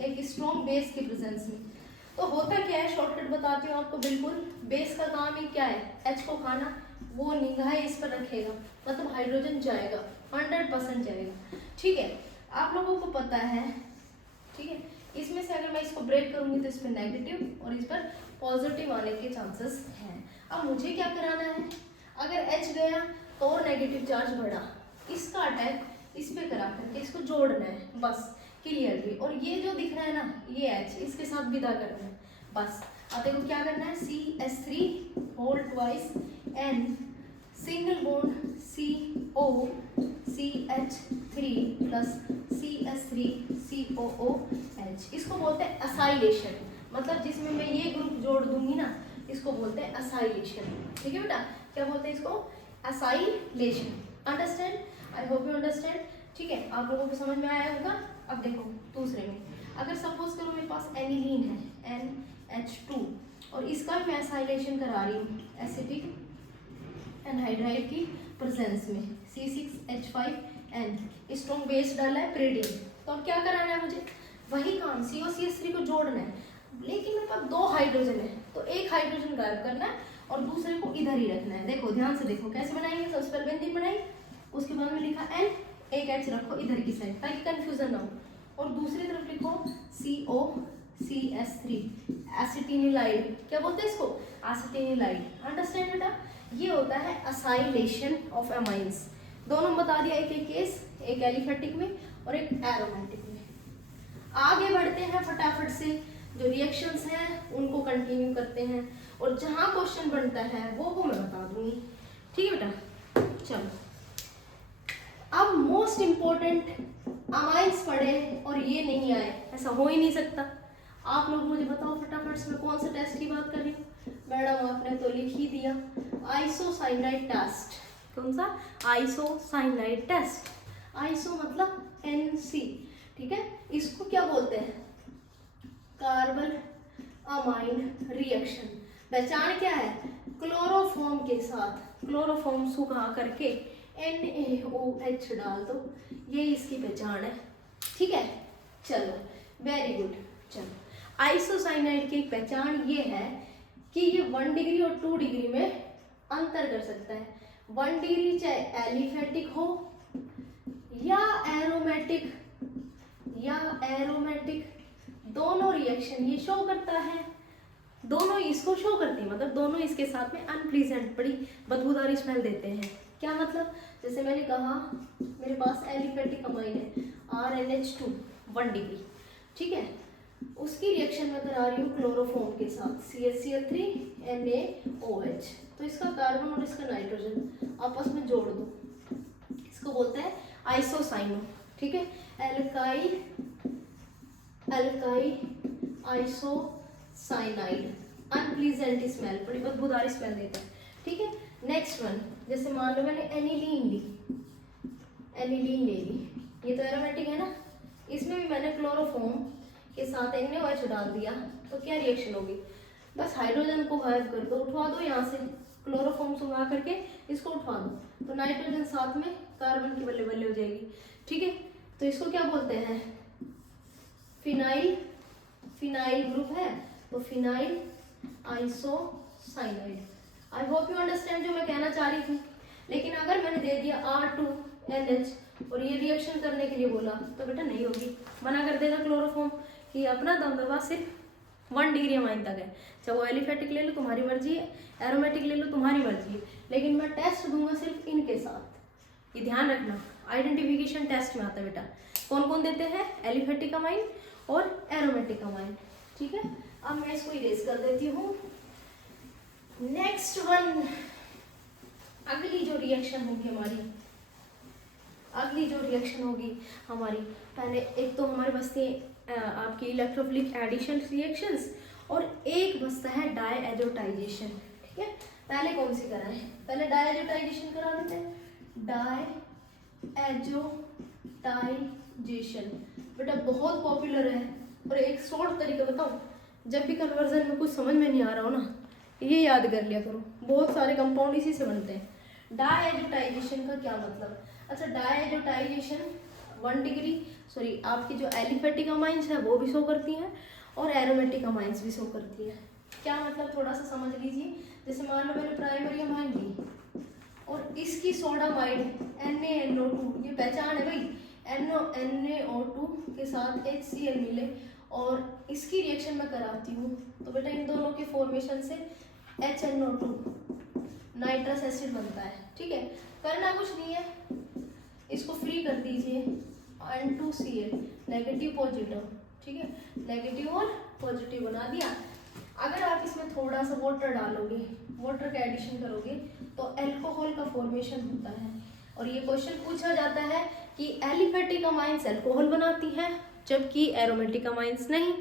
एक स्ट्रॉन्ग बेस के प्रेजेंस में। तो होता क्या है, शॉर्टकट बताती हूँ आपको। बिल्कुल बेस का काम ही क्या है, H को खाना, वो निगाह इस पर रखेगा, मतलब हाइड्रोजन जाएगा, 100% जाएगा। ठीक है, आप लोगों को पता है, ठीक है, इसमें से अगर मैं इसको ब्रेक करूंगी तो इस पर नेगेटिव और इस पर पॉजिटिव आने के चांसेस हैं। अब मुझे क्या कराना है, अगर H गया तो और नेगेटिव चार्ज बढ़ा, इसका अटैक इस पे करा करके इसको जोड़ना है, बस क्लियरली। और ये जो दिख रहा है ना ये H, इसके साथ विदा करना है बस। अब देखो क्या करना है, CH3 whole twice N single bond CO CH3 plus CH3 COOH, इसको बोलते हैं असाइलेशन। मतलब जिसमें मैं ये ग्रुप जोड़ दूंगी ना इसको बोलते हैं असाइलेशन। ठीक है बेटा, क्या बोलते हैं इसको, acylation. Understand, I hope you understand. ठीक है, आप लोगों को समझ में आया होगा। अब देखो दूसरे में, अगर सपोज करो मेरे पास एनिलीन है NH2 और इसका मैं असाइलेशन करा रही हूँ एसिटिक एनहाइड्राइड की प्रेजेंस में, C6H5N स्ट्रॉन्ग बेस डाला है प्रीडिन। तो अब क्या कराना है मुझे, वही काम COCH3 को जोड़ना है, लेकिन मेरे पास 2 हाइड्रोजन है तो एक हाइड्रोजन गायब करना है और दूसरे को इधर ही रखना है। देखो ध्यान से देखो कैसे बनाएंगे, सबसे पहले बेंजीन बनाई, उसके बाद में लिखा N, एक H रखो इधर की साइड ताकि कंफ्यूजन ना हो, और दूसरी तरफ लिखो COCH3 एसिटिनिलाइड। क्या बोलते हैं इसको, एसिटिनिलाइड। अंडरस्टैंड बेटा, ये होता है असाइलेशन ऑफ अमाइंस। दोनों बता दिया, एक एक केस, एक एलिफेटिक में और एक एरोमेटिक में। आगे बढ़ते हैं फटाफट से, जो रिएक्शंस हैं उनको कंटिन्यू करते हैं और जहां क्वेश्चन बनता है वो मैं बता दूंगी। ठीक है बेटा, चलो अब मोस्ट इंपॉर्टेंट अमाइंस पढ़े और ये नहीं आए, ऐसा हो ही नहीं सकता। आप लोग मुझे बताओ फटाफट से, मैं कौन सा टेस्ट की बात कर रही हूँ। मैडम आपने तो लिख ही दिया, आइसोसाइनाइड टेस्ट। कौन सा, आइसोसाइनाइड टेस्ट। आइसो मतलब NC, ठीक है। इसको क्या बोलते हैं, कार्बन अमाइन रिएक्शन। पहचान क्या है, क्लोरोफॉर्म के साथ क्लोरोफॉर्म सुखा करके NaOH डाल दो, ये इसकी पहचान है। ठीक है, चलो वेरी गुड। चलो आइसोसाइनाइड की पहचान ये है कि ये 1 डिग्री और 2 डिग्री में अंतर कर सकता है। 1 डिग्री चाहे एलिफेटिक हो या एरोमेटिक, दोनों रिएक्शन ये शो करता है, दोनों इसको शो करती है, मतलब दोनों इसके साथ में अनप्लीजेंट, बड़ी बदबूदार स्मेल देते हैं। क्या मतलब, जैसे मैंने कहा मेरे पास एलिफेटिक अमाइन है RNH2 1 डिग्री, ठीक है, उसकी रिएक्शन मैं करा रही हूँ क्लोरोफॉर्म के साथ CH3 NaOH, तो इसका कार्बन और इसका नाइट्रोजन आपस में जोड़ दो, इसको बोलते हैं आइसोसाइनो। ठीक है, एल्काइल आइसोसाइनाइड, अनप्लीजेंट स्मेल, बड़ी बदबूदार स्मेल देता है। ठीक है, नेक्स्ट वन, जैसे मान लो मैंने एनिलीन ले ली, ये तो एरोमेटिक है ना, इसमें भी मैंने क्लोरोफॉर्म के साथ NaOH डाल दिया, तो क्या रिएक्शन होगी, बस हाइड्रोजन को गायब कर दो, उठवा दो यहाँ से, क्लोरोफॉर्म सुखा करके इसको उठवा दो, तो नाइट्रोजन साथ में कार्बन की बल्ले बल्ले हो जाएगी। ठीक है, तो इसको क्या बोलते हैं, फिनाइल ग्रुप है, तो phenyl isocyanide. I hope you understand जो मैं कहना चाह रही थी। लेकिन अगर मैंने दे दिया R2NH और ये रिएक्शन करने के लिए बोला तो बेटा नहीं होगी, मना कर देगा क्लोरोफॉर्म कि अपना दम दबा सिर्फ 1 डिग्री अमाइन तक है, चाहे वो एलिफेटिक ले लो तुम्हारी मर्जी है, एरोमेटिक ले लो तुम्हारी मर्जी है, लेकिन मैं टेस्ट दूंगा सिर्फ इनके साथ। ये ध्यान रखना, आइडेंटिफिकेशन टेस्ट में आता है बेटा, कौन कौन देते हैं, एलिफेटिक अमाइन और एरोमेटिक अमाइन। ठीक है, अब मैं इसको इरेज कर देती हूँ। नेक्स्ट वन, अगली जो रिएक्शन होगी हमारी, पहले एक तो हमारे बसते आपकी इलेक्ट्रोफिलिक एडिशन रिएक्शंस और एक बसता है डायएजोटाइजेशन। ठीक है, पहले कौन सी कराएं, पहले डायएजोटाइजेशन करा लेते हैं। डायएजोटाइजेशन बेटा बहुत पॉपुलर है, और एक शॉर्ट तरीका बताऊं, जब भी कन्वर्जन में कुछ समझ में नहीं आ रहा हो ना, ये याद कर लिया करो, बहुत सारे कंपाउंड इसी से बनते हैं। डायएजोटाइजेशन का क्या मतलब, अच्छा डायएजोटाइजेशन 1 डिग्री, सॉरी आपकी जो एलिफेटिक अमाइंस है वो भी शो करती हैं और एरोमेटिक अमाइंस भी शो करती है। क्या मतलब थोड़ा सा समझ लीजिए, जैसे मान लो मैंने प्राइमरी अमाइन ली और इसकी सोडामाइड NaNO2, ये पहचान है भाई, NaO2 के साथ HCl मिले और इसकी रिएक्शन मैं कराती हूँ, तो बेटा इन दोनों के फॉर्मेशन से HNO2 नाइट्रस एसिड बनता है। ठीक है, करना कुछ नहीं है, इसको फ्री कर दीजिए, N2Cl नेगेटिव पॉजिटिव। ठीक है, नेगेटिव और पॉजिटिव बना दिया। अगर आप इसमें थोड़ा सा वाटर डालोगे, वाटर का एडिशन करोगे, तो अल्कोहल का फॉर्मेशन होता है। और ये क्वेश्चन पूछा जाता है कि एलिफेटिक अमाइंस अल्कोहल बनाती है जबकि एरोमेटिक अमाइंस नहीं।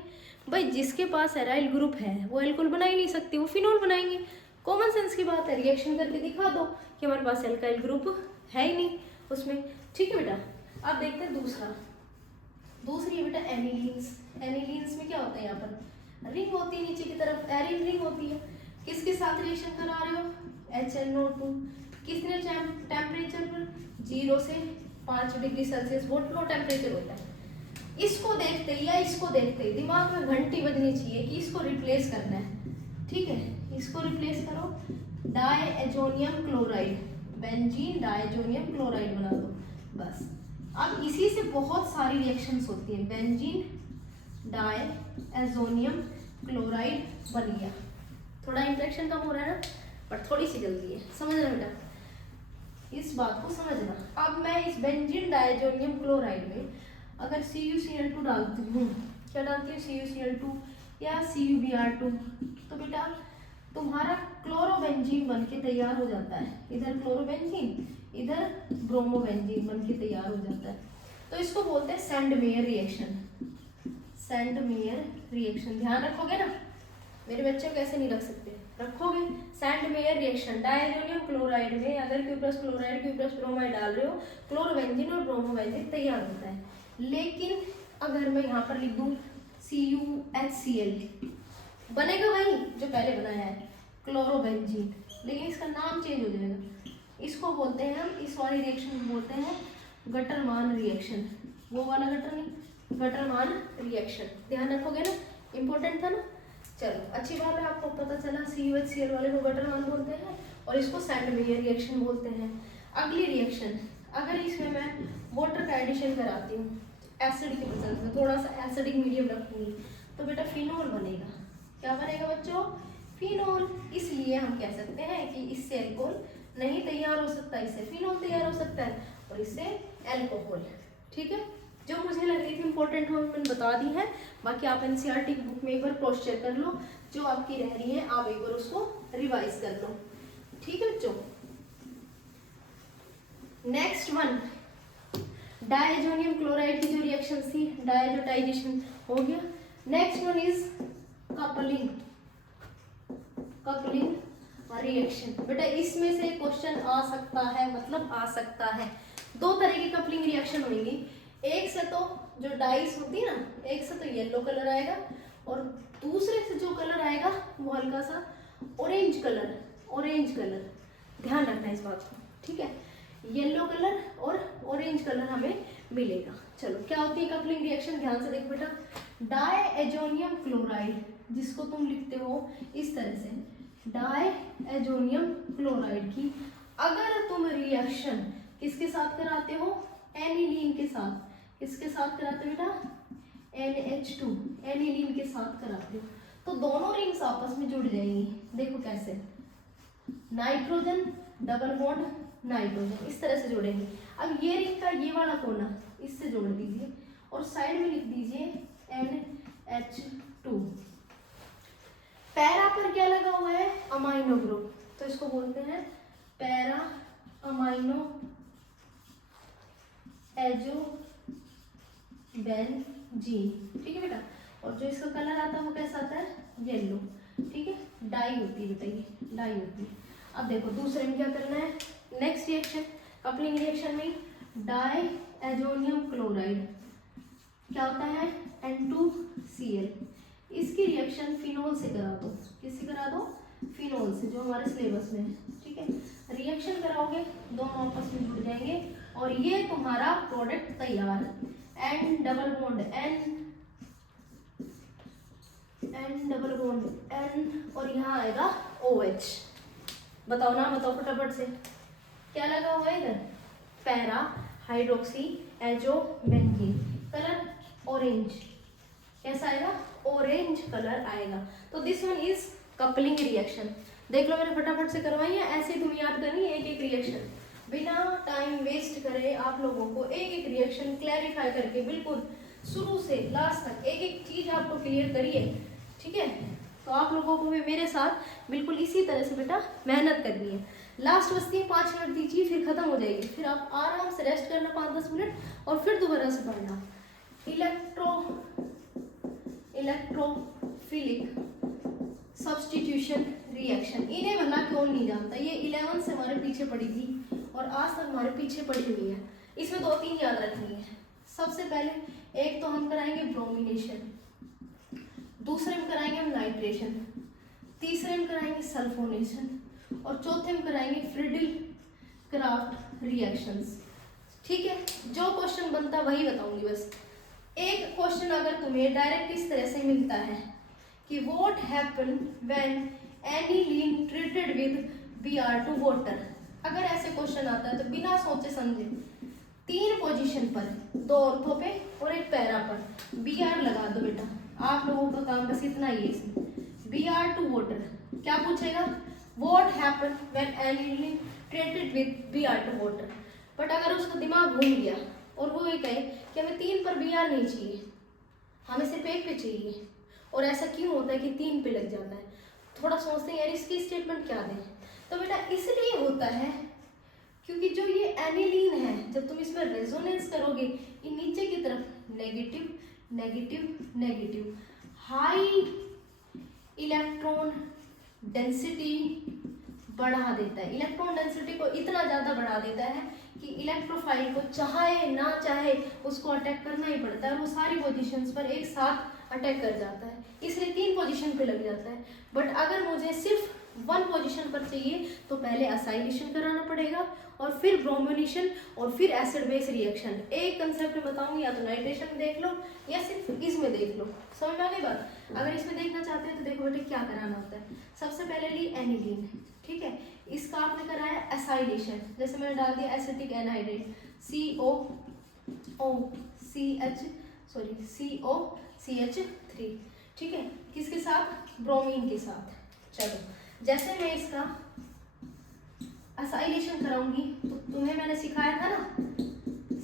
भाई जिसके पास एराइल ग्रुप है वो अल्कोहल बना ही नहीं सकती, वो फिनोल बनाएंगे। कॉमन सेंस की बात है, रिएक्शन करके दिखा दो कि हमारे पास एल्काइल ग्रुप है ही नहीं उसमें। ठीक है बेटा, अब देखते हैं दूसरी है बेटा एनिलीन्स। एनिलीन्स में क्या होता है, यहाँ पर रिंग होती है नीचे की तरफ, एरिन रिंग होती है। किसके साथ रिएक्शन करा रहे हो, HNO2। कितने टेम्परेचर पर, 0 से 5 डिग्री सेल्सियस, बहुत लो टेम्परेचर होता है। इसको देखते ही या इसको देखते ही दिमाग में घंटी बजनी चाहिए कि इसको रिप्लेस करना है। ठीक है, इसको रिप्लेस करो, डायएजोनियम क्लोराइड, बेंजीन डायजोनियम क्लोराइड बना दो बस। अब इसी से बहुत सारी रिएक्शंस होती हैं। बेंजीन डायएजोनियम क्लोराइड बन गया। थोड़ा इंट्रैक्शन कम हो रहा है ना, पर थोड़ी सी जल्दी है, समझना बेटा, इस बात को समझना। अब मैं इस बेंजीन डायजोनियम क्लोराइड में अगर CuCl2 डालती हूँ, क्या डालती हूँ, CuCl2 या CuBr2, तो बेटा तुम्हारा क्लोरोबेंजीन बन के तैयार हो जाता है। इधर क्लोरोबेंजीन, इधर ब्रोमोबेंजीन बन के तैयार हो जाता है। तो इसको बोलते हैं सैंडमेयर रिएक्शन। सैंडमेयर रिएक्शन ध्यान रखोगे ना, मेरे बच्चे को कैसे नहीं रख सकते, रखोगे। सैंडमेयर रिएक्शन, डायजोनियम क्लोराइड में अगर Q+ क्लोराइड Q+ ब्रोमाइड डाल रहे हो, क्लोरोबेंजीन और ब्रोमोबेंजीन तैयार होता है। लेकिन अगर मैं यहाँ पर लिख दूँ CuHCl, बनेगा वही जो पहले बनाया है, क्लोरोबेंजीन, लेकिन इसका नाम चेंज हो जाएगा। इसको बोलते हैं हम, इस वाली रिएक्शन को बोलते हैं गटरमान रिएक्शन। वो वाला गटर नहीं, गटरमान रिएक्शन। ध्यान रखोगे ना, इंपॉर्टेंट था ना। चलो अच्छी बात है, आपको पता चला CuHCl वाले को गटरमान बोलते हैं और इसको सैंडमेयर रिएक्शन बोलते हैं। अगली रिएक्शन, अगर इसमें मैं वाटर का एडिशन कराती हूँ, एसिड के प्रेजेंस में थोड़ा सा एसिडिक मीडियम रखूंगी, तो बेटा फिनोल बनेगा। क्या बनेगा बच्चों, फिनोल। इसलिए हम कह सकते हैं कि इससे अल्कोहल नहीं तैयार हो सकता, इससे फिनोल तैयार हो सकता है और इससे अल्कोहल। ठीक है, जो मुझे लग रही थी इंपॉर्टेंट वो मैंने बता दी है। बाकी आप NCERT की बुक में एक बार क्रॉस चेक कर लो, जो आपकी रह रही है आप एक बार उसको रिवाइज कर लो। ठीक है बच्चों, नेक्स्ट वन, डायजोनियम क्लोराइड की जो रिएक्शन थी, डायजोटाइजेशन हो गया। Next one is coupling, coupling reaction. बेटा इसमें से क्वेश्चन आ सकता है, मतलब आ सकता है। दो तरह की कपलिंग रिएक्शन होंगी, एक से तो जो डाइस होती है ना, एक से तो येलो कलर आएगा और दूसरे से जो कलर आएगा वो हल्का सा ऑरेंज कलर, ऑरेंज कलर। ध्यान रखना इस बात को, ठीक है, येलो कलर और ऑरेंज कलर हमें मिलेगा। चलो क्या होती है कपलिंग रिएक्शन, ध्यान से देखो बेटा। डायएजोनियम क्लोराइड, जिसको तुम लिखते हो इस तरह से, डायएजोनियम क्लोराइड की अगर तुम रिएक्शन किसके साथ कराते हो, एनिलीन के साथ। किसके साथ कराते हो बेटा, NH2, एनिलीन के साथ कराते हो, तो दोनों रिंग्स आपस में जुड़ जाएंगी। देखो कैसे, नाइट्रोजन डबल बॉन्ड नाइट्रोजन, इस तरह से जोड़ेंगे। अब ये रिंग का ये वाला कोना इससे जोड़ दीजिए और साइड में लिख दीजिए NH2। पैरा पर क्या लगा हुआ है, अमाइनो ग्रुप, तो इसको बोलते हैं पैरा अमाइनो एजोबेंजीन। ठीक है बेटा, और जो इसका कलर आता है वो कैसा आता है, येलो। ठीक है, डाई होती है बेटा, ये डाई होती है। अब देखो दूसरे में क्या करना है, नेक्स्ट रिएक्शन कपलिंग रिएक्शन में डायएजोनियम क्लोराइड क्या होता है, N2Cl। इसकी रिएक्शन फिनोल से करा दो। किससे करा दो, फिनोल से, जो हमारे सिलेबस में है। ठीक है, रिएक्शन कराओगे, दोनों आपस में जुड़ जाएंगे और ये तुम्हारा प्रोडक्ट तैयार। N डबल बॉन्ड N और यहाँ आएगा OH। बताओ ना, बताओ फटाफट से, क्या लगा हुआ है इधर, para hydroxy azobenzene, colour orange, कैसा आएगा, ऑरेंज कलर आएगा। तो this one is coupling reaction. देख लो मैंने फटाफट से करवाई है, ऐसे तुम याद करनी एक एक रिएक्शन, बिना टाइम वेस्ट करे आप लोगों को एक एक रिएक्शन क्लैरिफाई करके बिल्कुल शुरू से लास्ट तक एक एक चीज आपको क्लियर करिए, ठीक है। तो आप लोगों को भी मेरे साथ बिल्कुल इसी तरह से बेटा मेहनत करनी है। लास्ट बचती है 5 मिनट दीजिए, फिर खत्म हो जाएगी, फिर आप आराम से रेस्ट करना 5-10 मिनट और फिर दोबारा से पढ़ना। इलेक्ट्रोफिलिक सब्स्टिट्यूशन रिएक्शन, इन्हें भला कौन नहीं जानता, ये 11 से हमारे पीछे पड़ी थी और आज तक हमारे पीछे पड़ी हुई है। इसमें 2-3 याद रखनी है। सबसे पहले एक तो हम कराएंगे ब्रोमिनेशन, दूसरे में कराएंगे हम नाइट्रेशन, तीसरे में कराएंगे सल्फोनेशन और चौथे में कराएंगे फ्रिडल क्राफ्ट रिएक्शंस, ठीक है। जो क्वेश्चन बनता वही बताऊंगी बस। एक क्वेश्चन अगर तुम्हें डायरेक्ट इस तरह से मिलता है कि what happen when aniline treated with Br2 water, अगर ऐसे क्वेश्चन आता है तो बिना सोचे समझे 3 पोजीशन पर, 2 ऑर्थो पे और एक पैरा पर Br लगा दो बेटा। आप लोगों का काम बस इतना ही है इसमें, Br2 वाटर। क्या पूछेगा, what happen when aniline treated with Br2 water. But अगर उसका दिमाग घूम गया और वो ये कहे कि हमें 3 पर Br नहीं चाहिए, हमें सिर्फ 1 पे चाहिए, और ऐसा क्यों होता है कि 3 पे लग जाता है, थोड़ा सोचते हैं यार इसकी स्टेटमेंट क्या दें। तो बेटा इसलिए होता है क्योंकि जो ये एनिलीन है, जब तुम इसमें रेजोनेंस करोगे ये नीचे की तरफ negative negative negative, high electron density बढ़ा देता है। इलेक्ट्रॉन डेंसिटी को इतना ज़्यादा बढ़ा देता है कि इलेक्ट्रोफाइल को चाहे ना चाहे उसको अटैक करना ही पड़ता है, और वो सारी पोजीशंस पर एक साथ अटैक कर जाता है, इसलिए 3 पोजीशन पे लग जाता है। बट अगर मुझे सिर्फ 1 पोजीशन पर चाहिए तो पहले असाइलेशन कराना पड़ेगा और फिर ब्रोमिनेशन और फिर एसिड बेस रिएक्शन। एक कंसेप्ट में बताऊंगी, या तो नाइट्रेशन में देख लो या सिर्फ इसमें देख लो, समझ में आ गई बात। अगर इसमें देखना चाहते हैं तो देखो बेटे क्या कराना होता है। सबसे पहले ली एनिलीन, ठीक है, इसका आपने कराया एसाइलेशन, जैसे मैंने डाल दिया एसिटिक एनहाइड्रेट COCH3, ठीक है, किसके साथ, ब्रोमीन के साथ। चलो जैसे मैं इसका एसाइलेशन कराऊंगी तो तुम्हें मैंने सिखाया था ना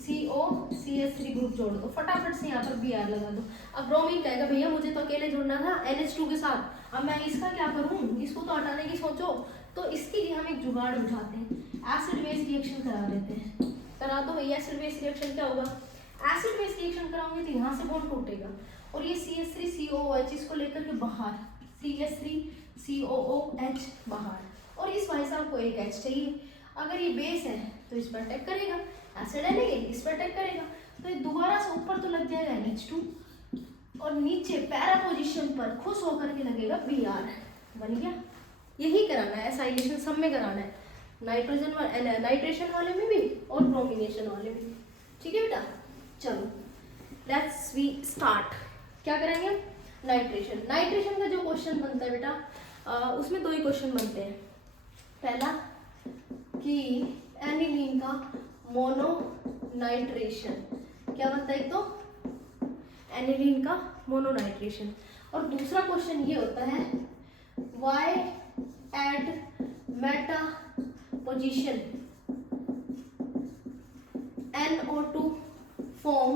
COCH3 ग्रुप जोड़ दो, फटाफट से यहाँ पर Br लगा दो। अब ब्रोमीन कहेगा भैया मुझे तो अकेले जोड़ना था NH2 के साथ, अब मैं इसका क्या करूँ, इसको तो हटाने की सोचो। तो इसके लिए हम एक जुगाड़ उठाते हैं, एसिड बेस रिएक्शन करा देते हैं। करा दो भैया एसिड बेस रिएक्शन। क्या होगा, एसिड बेस रिएक्शन कराऊंगी तो यहाँ से बॉन्ड टूटेगा और ये CH3COOH इसको लेकर के बाहर, CH3COOH बाहर, और इस भाई साहब को एक H चाहिए। अगर ये बेस है तो इस पर अटैक करेगा, एसिड है नहीं इस पर अटैक करेगा, तो ये दोबारा से ऊपर तो लग जाएगा NH2 और नीचे पैरा पोजीशन पर खुश होकर के लगेगा Br। बन गया। यही कराना है, एसाइलेशन सब में कराना है, नाइट्रेशन वाले में भी और ब्रोमिनेशन वाले में, ठीक है बेटा। चलो लेट्स वी स्टार्ट। क्या करेंगे, नाइट्रेशन। नाइट्रेशन का जो क्वेश्चन बनता है बेटा उसमें 2 ही क्वेश्चन बनते हैं। पहला कि एनिलीन का मोनो नाइट्रेशन क्या बनता है, एक तो एनिलीन का मोनो नाइट्रेशन, और दूसरा क्वेश्चन ये होता है why at meta position NO2 form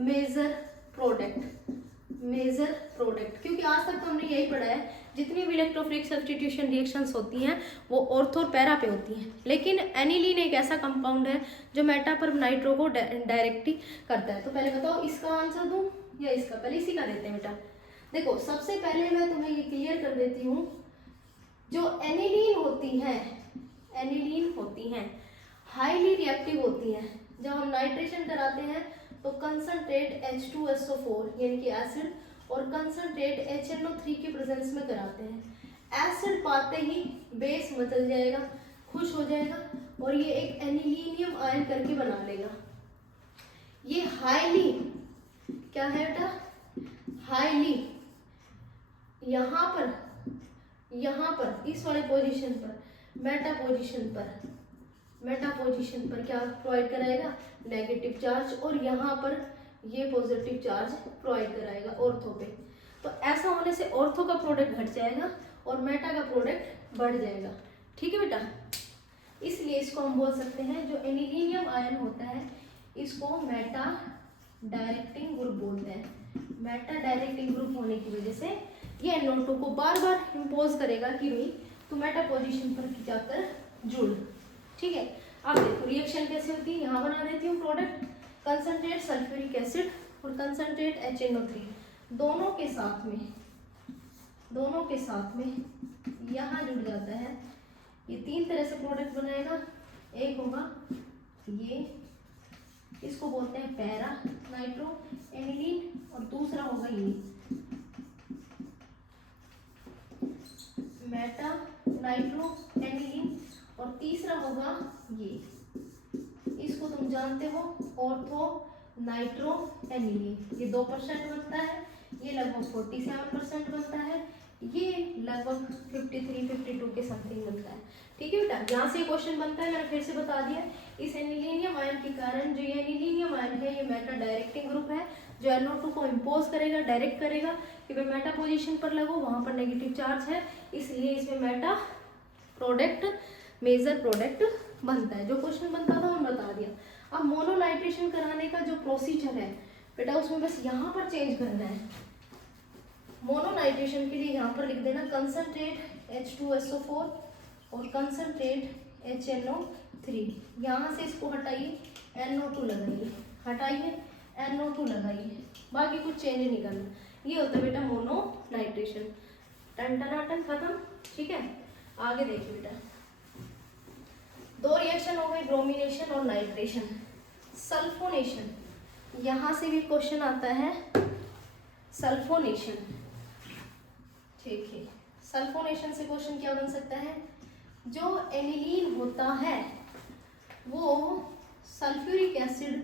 major product. क्योंकि आज तक तो हमने यही पढ़ा है जितनी भी इलेक्ट्रोफिलिक सब्स्टिट्यूशन रिएक्शंस होती हैं वो ऑर्थो और पैरा पे होती हैं, लेकिन एनिलीन एक ऐसा कंपाउंड है जो मेटा पर नाइट्रो को डायरेक्टली करता है। तो पहले बताओ इसका आंसर दूं या इसका, पहले इसी का देते हैं बेटा। देखो सबसे पहले मैं तुम्हें ये क्लियर कर देती हूँ, जो एनिलीन होती हैं हाईली रिएक्टिव होती हैं। जब हम नाइट्रेशन कराते हैं तो कंसंट्रेट H2SO4 यानी कि एसिड और कंसंट्रेट HNO3 के प्रेजेंस में कराते हैं। एसिड पाते ही बेस मचल जाएगा, खुश हो जाएगा और ये एक एनिलीनियम आयन करके बना लेगा। ये हाईली क्या है बेटा, हाईली यहाँ पर इस वाले पोजीशन पर मेटा पोजीशन पर क्या प्रोवाइड कराएगा, नेगेटिव चार्ज, और यहाँ पर ये पॉजिटिव चार्ज प्रोवाइड कराएगा ऑर्थो पे। तो ऐसा होने से ऑर्थो का प्रोडक्ट घट जाएगा और मेटा का प्रोडक्ट बढ़ जाएगा। ठीक है बेटा, इसलिए इसको हम बोल सकते हैं जो एनिलीनियम आयन होता है इसको मेटा डायरेक्टिंग ग्रुप बोलते हैं। मेटा डायरेक्टिंग ग्रुप होने की वजह से ये NO2 को बार बार इम्पोज करेगा कि भाई तू मेटा पोजीशन पर जाकर जुड़। ठीक है, अब देखो रिएक्शन कैसे होती है, यहाँ बना देती हूँ प्रोडक्ट कंसंट्रेट सल्फ्यूरिक एसिड और कंसंट्रेट HNO3 दोनों के साथ में यहाँ जुड़ जाता है। ये तीन तरह से प्रोडक्ट बनाएगा, एक होगा ये, इसको बोलते हैं पैरा नाइट्रो एनिलीन, और दूसरा होगा ये मेटा नाइट्रो एनिलीन, और तीसरा होगा ये, इसको तुम जानते हो ऑर्थो नाइट्रो एनिलीन। ये 2% बनता है, ये लगभग 47% बनता है, ये लगभग 53-52 के समथिंग बनता है। ठीक है बेटा, यहाँ से क्वेश्चन बनता है, मैंने फिर से बता दिया। इस एनिलीनियम आयन के कारण जो ये एनिलीनियम आयन है ये मेटा डायरेक्टिंग ग्रुप है, जो NO2 को इम्पोज करेगा, डायरेक्ट करेगा कि भाई मेटा पोजीशन पर लगो, वहाँ पर नेगेटिव चार्ज है, इसलिए इसमें मेटा प्रोडक्ट मेजर प्रोडक्ट बनता है। जो क्वेश्चन बनता था मैं बता दिया। अब मोनोनाइट्रेशन कराने का जो प्रोसीजर है बेटा उसमें बस यहाँ पर चेंज करना है। मोनोनाइट्रेशन के लिए यहाँ पर लिख देना कंसंट्रेट H2SO4 और कंसंट्रेट HNO3। यहाँ से इसको हटाइए, NO2 लगाइए, हटाइए NO2 लगाइए, बाकी कुछ चेंज नहीं करना। ये होता है बेटा मोनोनाइट्रेशन। टन टनाटन खत्म। ठीक है, आगे देखिए बेटा, दो रिएक्शन हो गई, ब्रोमिनेशन और नाइट्रेशन। सल्फोनेशन, यहाँ से भी क्वेश्चन आता है सल्फोनेशन। ठीक है, सल्फोनेशन से क्वेश्चन क्या बन सकता है, जो एनिलीन होता है वो सल्फ्यूरिक एसिड,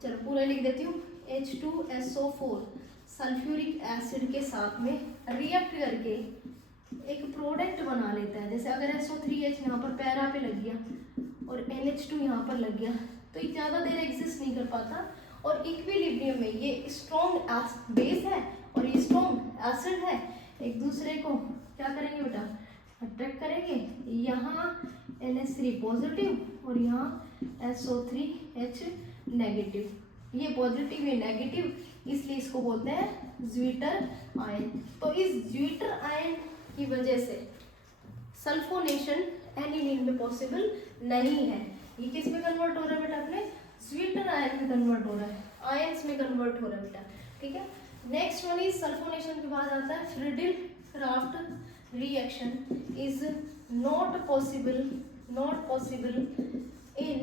चलो पूरा लिख देती हूँ, H2SO4 सल्फ्यूरिक एसिड के साथ में रिएक्ट करके एक प्रोडक्ट बना लेता है। जैसे अगर SO3H यहाँ पर पैरा पे लग गया और NH2 यहाँ पर लग गया तो ये ज़्यादा देर एग्जिस्ट नहीं कर पाता, और इक्विलिब्रियम में ये स्ट्रॉन्ग बेस है और ये स्ट्रॉन्ग एसिड है, एक दूसरे को क्या करेंगे बेटा, अट्रैक्ट करेंगे। यहाँ NH3 पॉजिटिव और यहाँ SO3H नेगेटिव, ये पॉजिटिव ये नेगेटिव, इसलिए इसको बोलते हैं ज्विटर आयन। तो इस ज्विटर आयन की वजह से सल्फोनेशन एनिलीन में पॉसिबल नहीं है। ये किस में कन्वर्ट हो रहा है बेटा, अपने ज्विटर आयन में कन्वर्ट हो रहा है, आयंस में कन्वर्ट हो रहा है बेटा। ठीक है, नेक्स्ट वन इज सल्फोनेशन के बाद आता है Friedel Crafts reaction is not possible in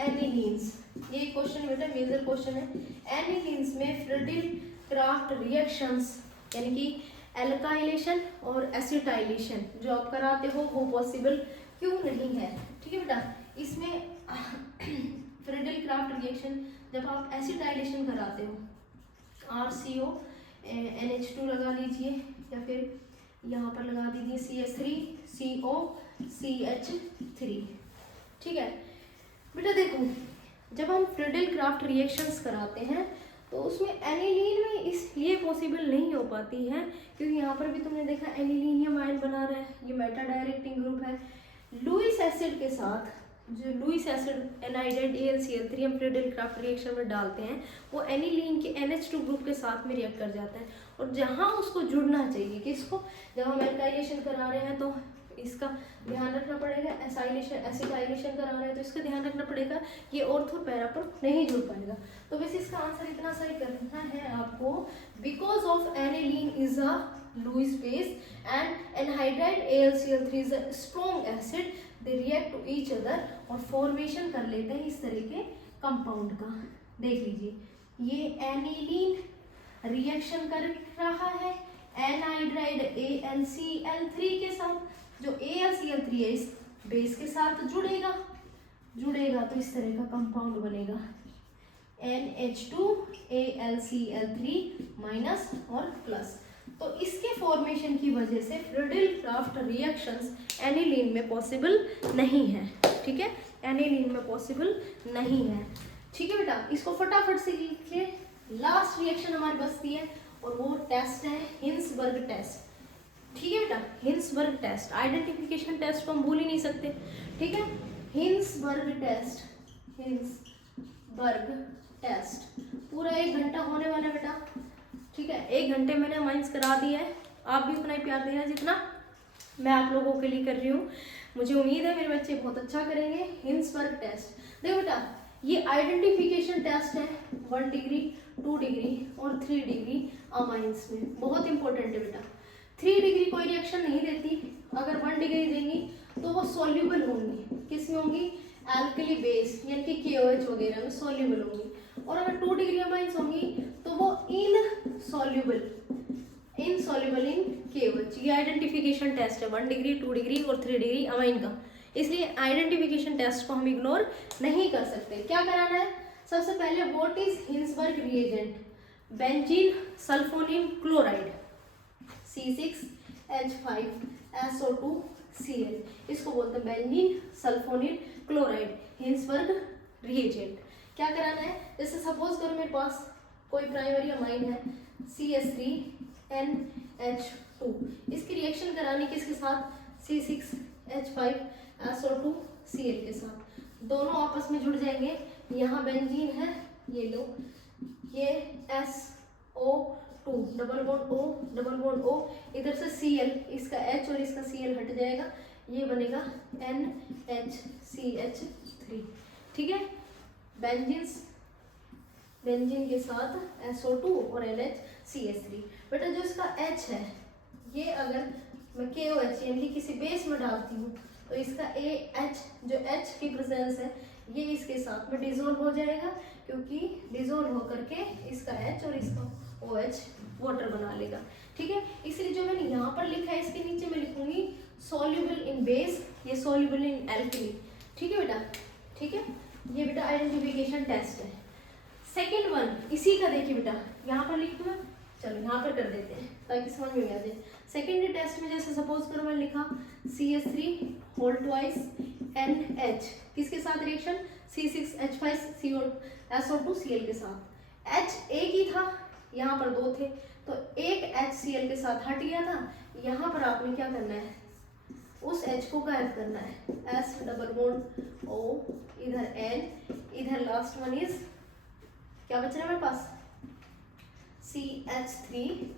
anilines. ये क्वेश्चन बेटा मेजर क्वेश्चन है। एनिलीन्स में फ्रीडिल क्राफ्ट रिएक्शंस यानी कि एल्काइलेशन और एसिटाइलेशन जो आप कराते हो वो पॉसिबल क्यों नहीं है। ठीक है बेटा, इसमें फ्रीडिल क्राफ्ट रिएक्शन जब आप एसिटाइलेशन कराते हो, RCO NH2 लगा लीजिए या फिर यहाँ पर लगा दीजिए CH3CO CH3। ठीक है बेटा, देखो जब हम फ्रीडिल क्राफ्ट रिएक्शंस कराते हैं तो उसमें एनिलीन में इसलिए पॉसिबल नहीं हो पाती है क्योंकि यहाँ पर भी तुमने देखा एनिलीनियम आयन बना रहा है, ये मेटा डायरेक्टिंग ग्रुप है। लुईस एसिड के साथ जो लुईस एसिड एनाइड्राइड AlCl3 हम फ्रीडिल क्राफ्ट रिएक्शन में डालते हैं वो एनिलीन के NH2 ग्रुप के साथ में रिएक्ट कर जाता है, और जहाँ उसको जुड़ना चाहिए किसको, जब हम एल्काइलेशन करा रहे हैं तो इसका ध्यान रखना पड़ेगा, एसिटाइलेशन करा रहे हैं तो इसका ध्यान रखना पड़ेगा, ये ऑर्थो पैरा पर नहीं जुड़ पाएगा। तो वैसे इसका आंसर इतना सही करना है आपको, because of aniline is a Lewis base and anhydride AlCl3 is a strong acid, they react to each other और फॉर्मेशन कर लेते हैं इस तरह के कंपाउंड का। देख लीजिए, ये एनिलीन रिएक्शन कर रहा है एनहाइड्राइड AlCl3 के साथ, जो AlCl3 है इस बेस के साथ जुड़ेगा तो इस तरह का कंपाउंड बनेगा NH2 AlCl3 माइनस और प्लस। तो इसके फॉर्मेशन की वजह से फ्रीडिल क्राफ्ट रिएक्शंस एनिलीन में पॉसिबल नहीं है। ठीक है, एनिलीन में पॉसिबल नहीं है। ठीक है बेटा, इसको फटाफट से लिखिए। लास्ट रिएक्शन हमारी बचती है और वो टेस्ट है हिंसबर्ग टेस्ट। ठीक है बेटा, हिंसबर्ग टेस्ट, आइडेंटिफिकेशन टेस्ट को हम भूल ही नहीं सकते। ठीक है, हिंसबर्ग टेस्ट, हिंसबर्ग टेस्ट पूरा 1 घंटा होने वाला है बेटा। ठीक है, 1 घंटे मैंने माइंस करा दिया है, आप भी उतना ही प्यार देना जितना मैं आप लोगों के लिए कर रही हूँ। मुझे उम्मीद है मेरे बच्चे बहुत अच्छा करेंगे। हिंसबर्ग टेस्ट देखो बेटा, ये आइडेंटिफिकेशन टेस्ट है 1 डिग्री, 2 डिग्री और 3 डिग्री अमाइंस में, बहुत इंपॉर्टेंट है बेटा। 3 डिग्री कोई रिएक्शन नहीं देती, अगर 1 डिग्री देंगी तो वो सॉल्यूबल होंगी, किस में होंगी, एल्कली बेस यानी कि KOH वगैरह में सॉल्यूबल होंगी। और अगर 2 डिग्री अमाइंस होंगी तो वो इनसॉल्यूबल इन KOH। ये आइडेंटिफिकेशन टेस्ट है 1 डिग्री, 2 डिग्री और 3 डिग्री अमाइन का, इसलिए आइडेंटिफिकेशन टेस्ट को हम इग्नोर नहीं कर सकते। क्या कराना है, सबसे पहले what is Hinsberg reagent, benzene sulphonyl chloride C6H5SO2Cl, इसको बोलते हैं benzene sulphonyl chloride, Hinsberg reagent. क्या कराना है, जैसे सपोज करो मेरे पास कोई प्राइमरी अमाइन है CH3NH2, इसकी रिएक्शन करानी किसके साथ, C6H5SO2Cl के साथ, दोनों आपस में जुड़ जाएंगे। यहाँ बेंजीन है, ये लो, ये SO2 डबल बॉन्ड O, इधर से Cl, इसका H और इसका Cl हट जाएगा, ये बनेगा NHCH3। ठीक है, बेंजीन के साथ SO2 और NHCH3। बेटा जो इसका H है, ये अगर मैं KOH यानी कि किसी बेस में डालती हूँ तो इसका AH, जो H की प्रेजेंस है, ये इसके साथ में डिजोल्व हो जाएगा, क्योंकि डिजोल्व होकर के इसका H और इसका OH वाटर बना लेगा। ठीक है, इसलिए जो मैंने यहाँ पर लिखा है इसके नीचे मैं लिखूंगी सॉल्युबल इन बेस, ये सॉल्युबल इन एल्कली। ठीक है बेटा, ठीक है, ये बेटा आइडेंटिफिकेशन टेस्ट है। सेकेंड वन इसी का देखिए बेटा, यहाँ पर लिख दूँ, चलो यहाँ पर कर देते हैं ताकि समझ में आ जाए। सेकेंड टेस्ट में जैसे सपोज करो मैंने लिखा CH3 किसके साथ रिएक्शन, C6H5SO2Cl के साथ, H एक ही था, यहाँ पर 2 थे तो एक HCl के साथ हट गया था। यहाँ पर आपने क्या करना है, उस H को गायब करना है, S डबल बॉन्ड O, इधर N, इधर लास्ट वन इज क्या बच रहा है मेरे पास,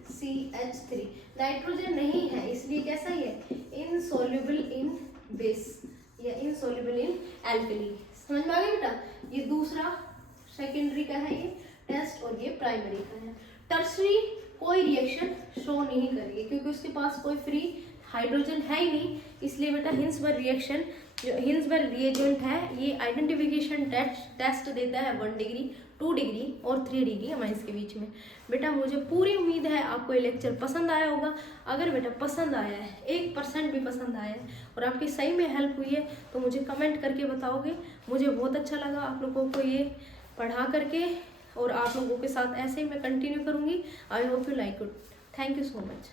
CH3 नाइट्रोजन नहीं है, इसलिए कैसा ही है, इनसॉल्युबल इन बेस या इनसॉल्युबल इन एल्कली। समझ में आ गया बेटा, ये दूसरा सेकेंडरी का है ये टेस्ट और ये प्राइमरी का है। टर्शरी कोई रिएक्शन शो नहीं करेगी क्योंकि उसके पास कोई फ्री हाइड्रोजन है ही नहीं, इसलिए बेटा हिंसबर्ग रिएक्शन जो हिंसबर्ग रिएजेंट है ये आइडेंटिफिकेशन टेस्ट देता है 1 डिग्री, 2 डिग्री और 3 डिग्री अमाइंस के बीच में। बेटा मुझे पूरी उम्मीद है आपको ये लेक्चर पसंद आया होगा। अगर बेटा पसंद आया है, 1% भी पसंद आया है और आपकी सही में हेल्प हुई है तो मुझे कमेंट करके बताओगे। मुझे बहुत अच्छा लगा आप लोगों को ये पढ़ा करके और आप लोगों के साथ ऐसे ही मैं कंटिन्यू करूँगी। I hope you like it. Thank you so much.